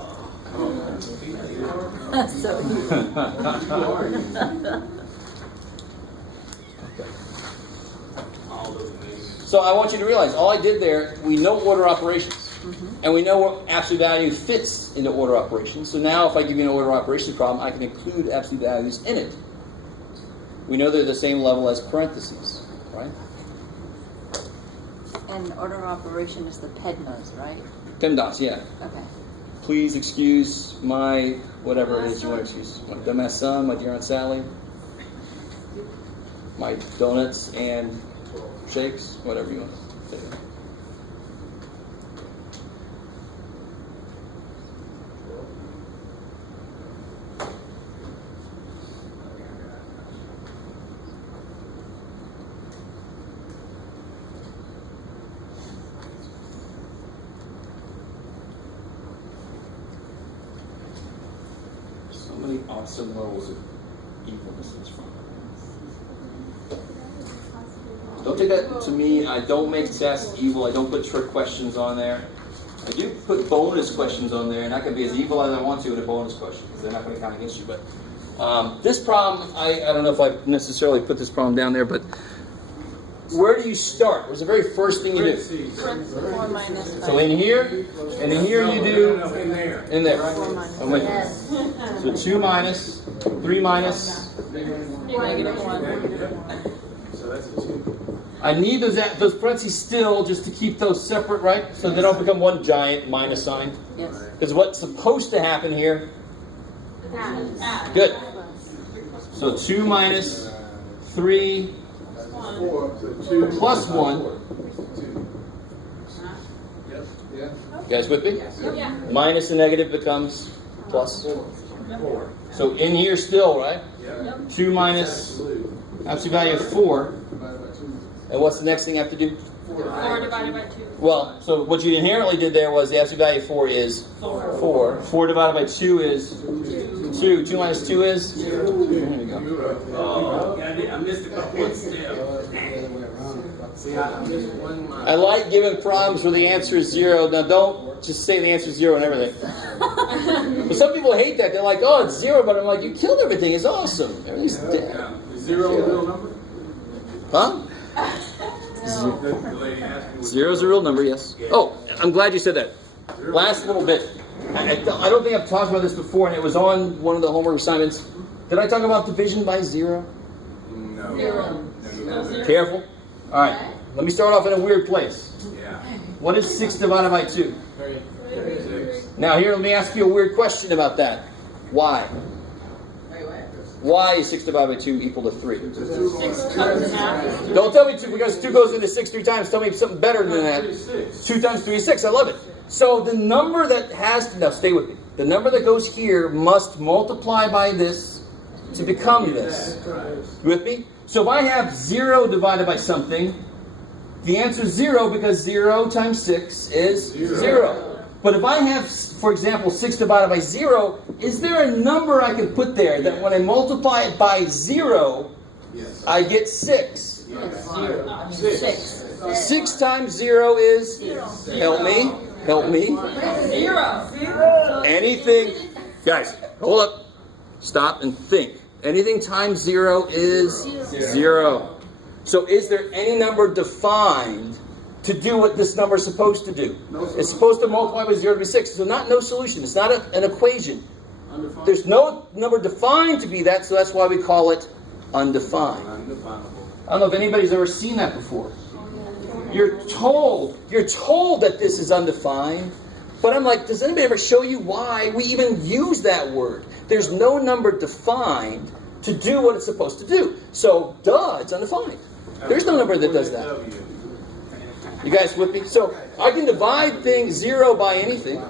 So So I want you to realize, all I did there, we know order operations. And we know what absolute value fits into order operations. So now if I give you an order operations problem, I can include absolute values in it. We know they're the same level as parentheses, right? and order of operation is the PEDMAs, right? PEMDAS, yeah. Okay. Please excuse my, whatever it is you want to excuse. My dumbass son, my dear Aunt Sally, my donuts and shakes, whatever you want to say. So many awesome levels of evilness in this front. Don't take that to me. I don't make tests evil. I don't put trick questions on there. I do put bonus questions on there, and I can be as evil as I want to in a bonus question, because they're not going to count against you. But this problem, I don't know if I necessarily put this problem down there, but where do you start? What's the very first thing you do? 4 minus 5. So in here, and in here you do, in there. in there. 4 minus I'm with you. So 2 minus, 3 minus. negative 1. So that's a 2. I need those parentheses still just to keep those separate, right? So they don't become one giant minus sign. Yes. Because what's supposed to happen here? Good. So 2 minus 3 4 to 2 plus 1. 2. Yes. Yeah. You guys with me? Yeah. Minus a negative becomes plus. 4. So in here still, right? Yeah. 2 minus. absolute value of 4. Divided by 2. And what's the next thing I have to do? 4 divided by 2. Well, so what you inherently did there was the absolute value of 4 is 4. 4 divided by 2 is 2. 2 minus 2 is 0. There we go. Oh, I missed a couple of steps. See, I missed one. I like giving problems where the answer is 0. Now don't just say the answer is 0 and everything. But some people hate that. They're like, oh, it's 0, but I'm like, you killed everything. It's awesome. Everything's dead. Is 0 a real number? Huh? The lady asked me. 0 is a real number, yes. Oh, I'm glad you said that. Last little bit. I don't think I've talked about this before, and it was on one of the homework assignments. Did I talk about division by 0? No. 0. Careful. All right. Let me start off in a weird place. Yeah. What is 6 divided by 2? 36. Now here, let me ask you a weird question about that. Why? Why is 6 divided by 2 equal to 3? 6 comes in half. Don't tell me 2, because 2 goes into 6 3 times. Tell me something better than that. 2 times 3 is 6. I love it. So the number that has to, now stay with me. The number that goes here must multiply by this to become this. You with me? So if I have 0 divided by something, the answer is 0 because 0 times 6 is 0. But if I have, for example, 6 divided by 0, is there a number I can put there that when I multiply it by 0, I get 6? 6. 6 times 0 is, help me, 0. anything, guys, hold up, stop and think. Anything times 0 is 0. So is there any number defined to do what this number is supposed to do? It's supposed to multiply by 0 to be 6. So no solution. It's not an equation. There's no number defined to be that, so that's why we call it undefined. I don't know if anybody's ever seen that before. You're told that this is undefined, but I'm like, does anybody ever show you why we even use that word? There's no number defined to do what it's supposed to do. So, it's undefined. There's no number that does that. You guys with me? So, I can divide things 0 by anything.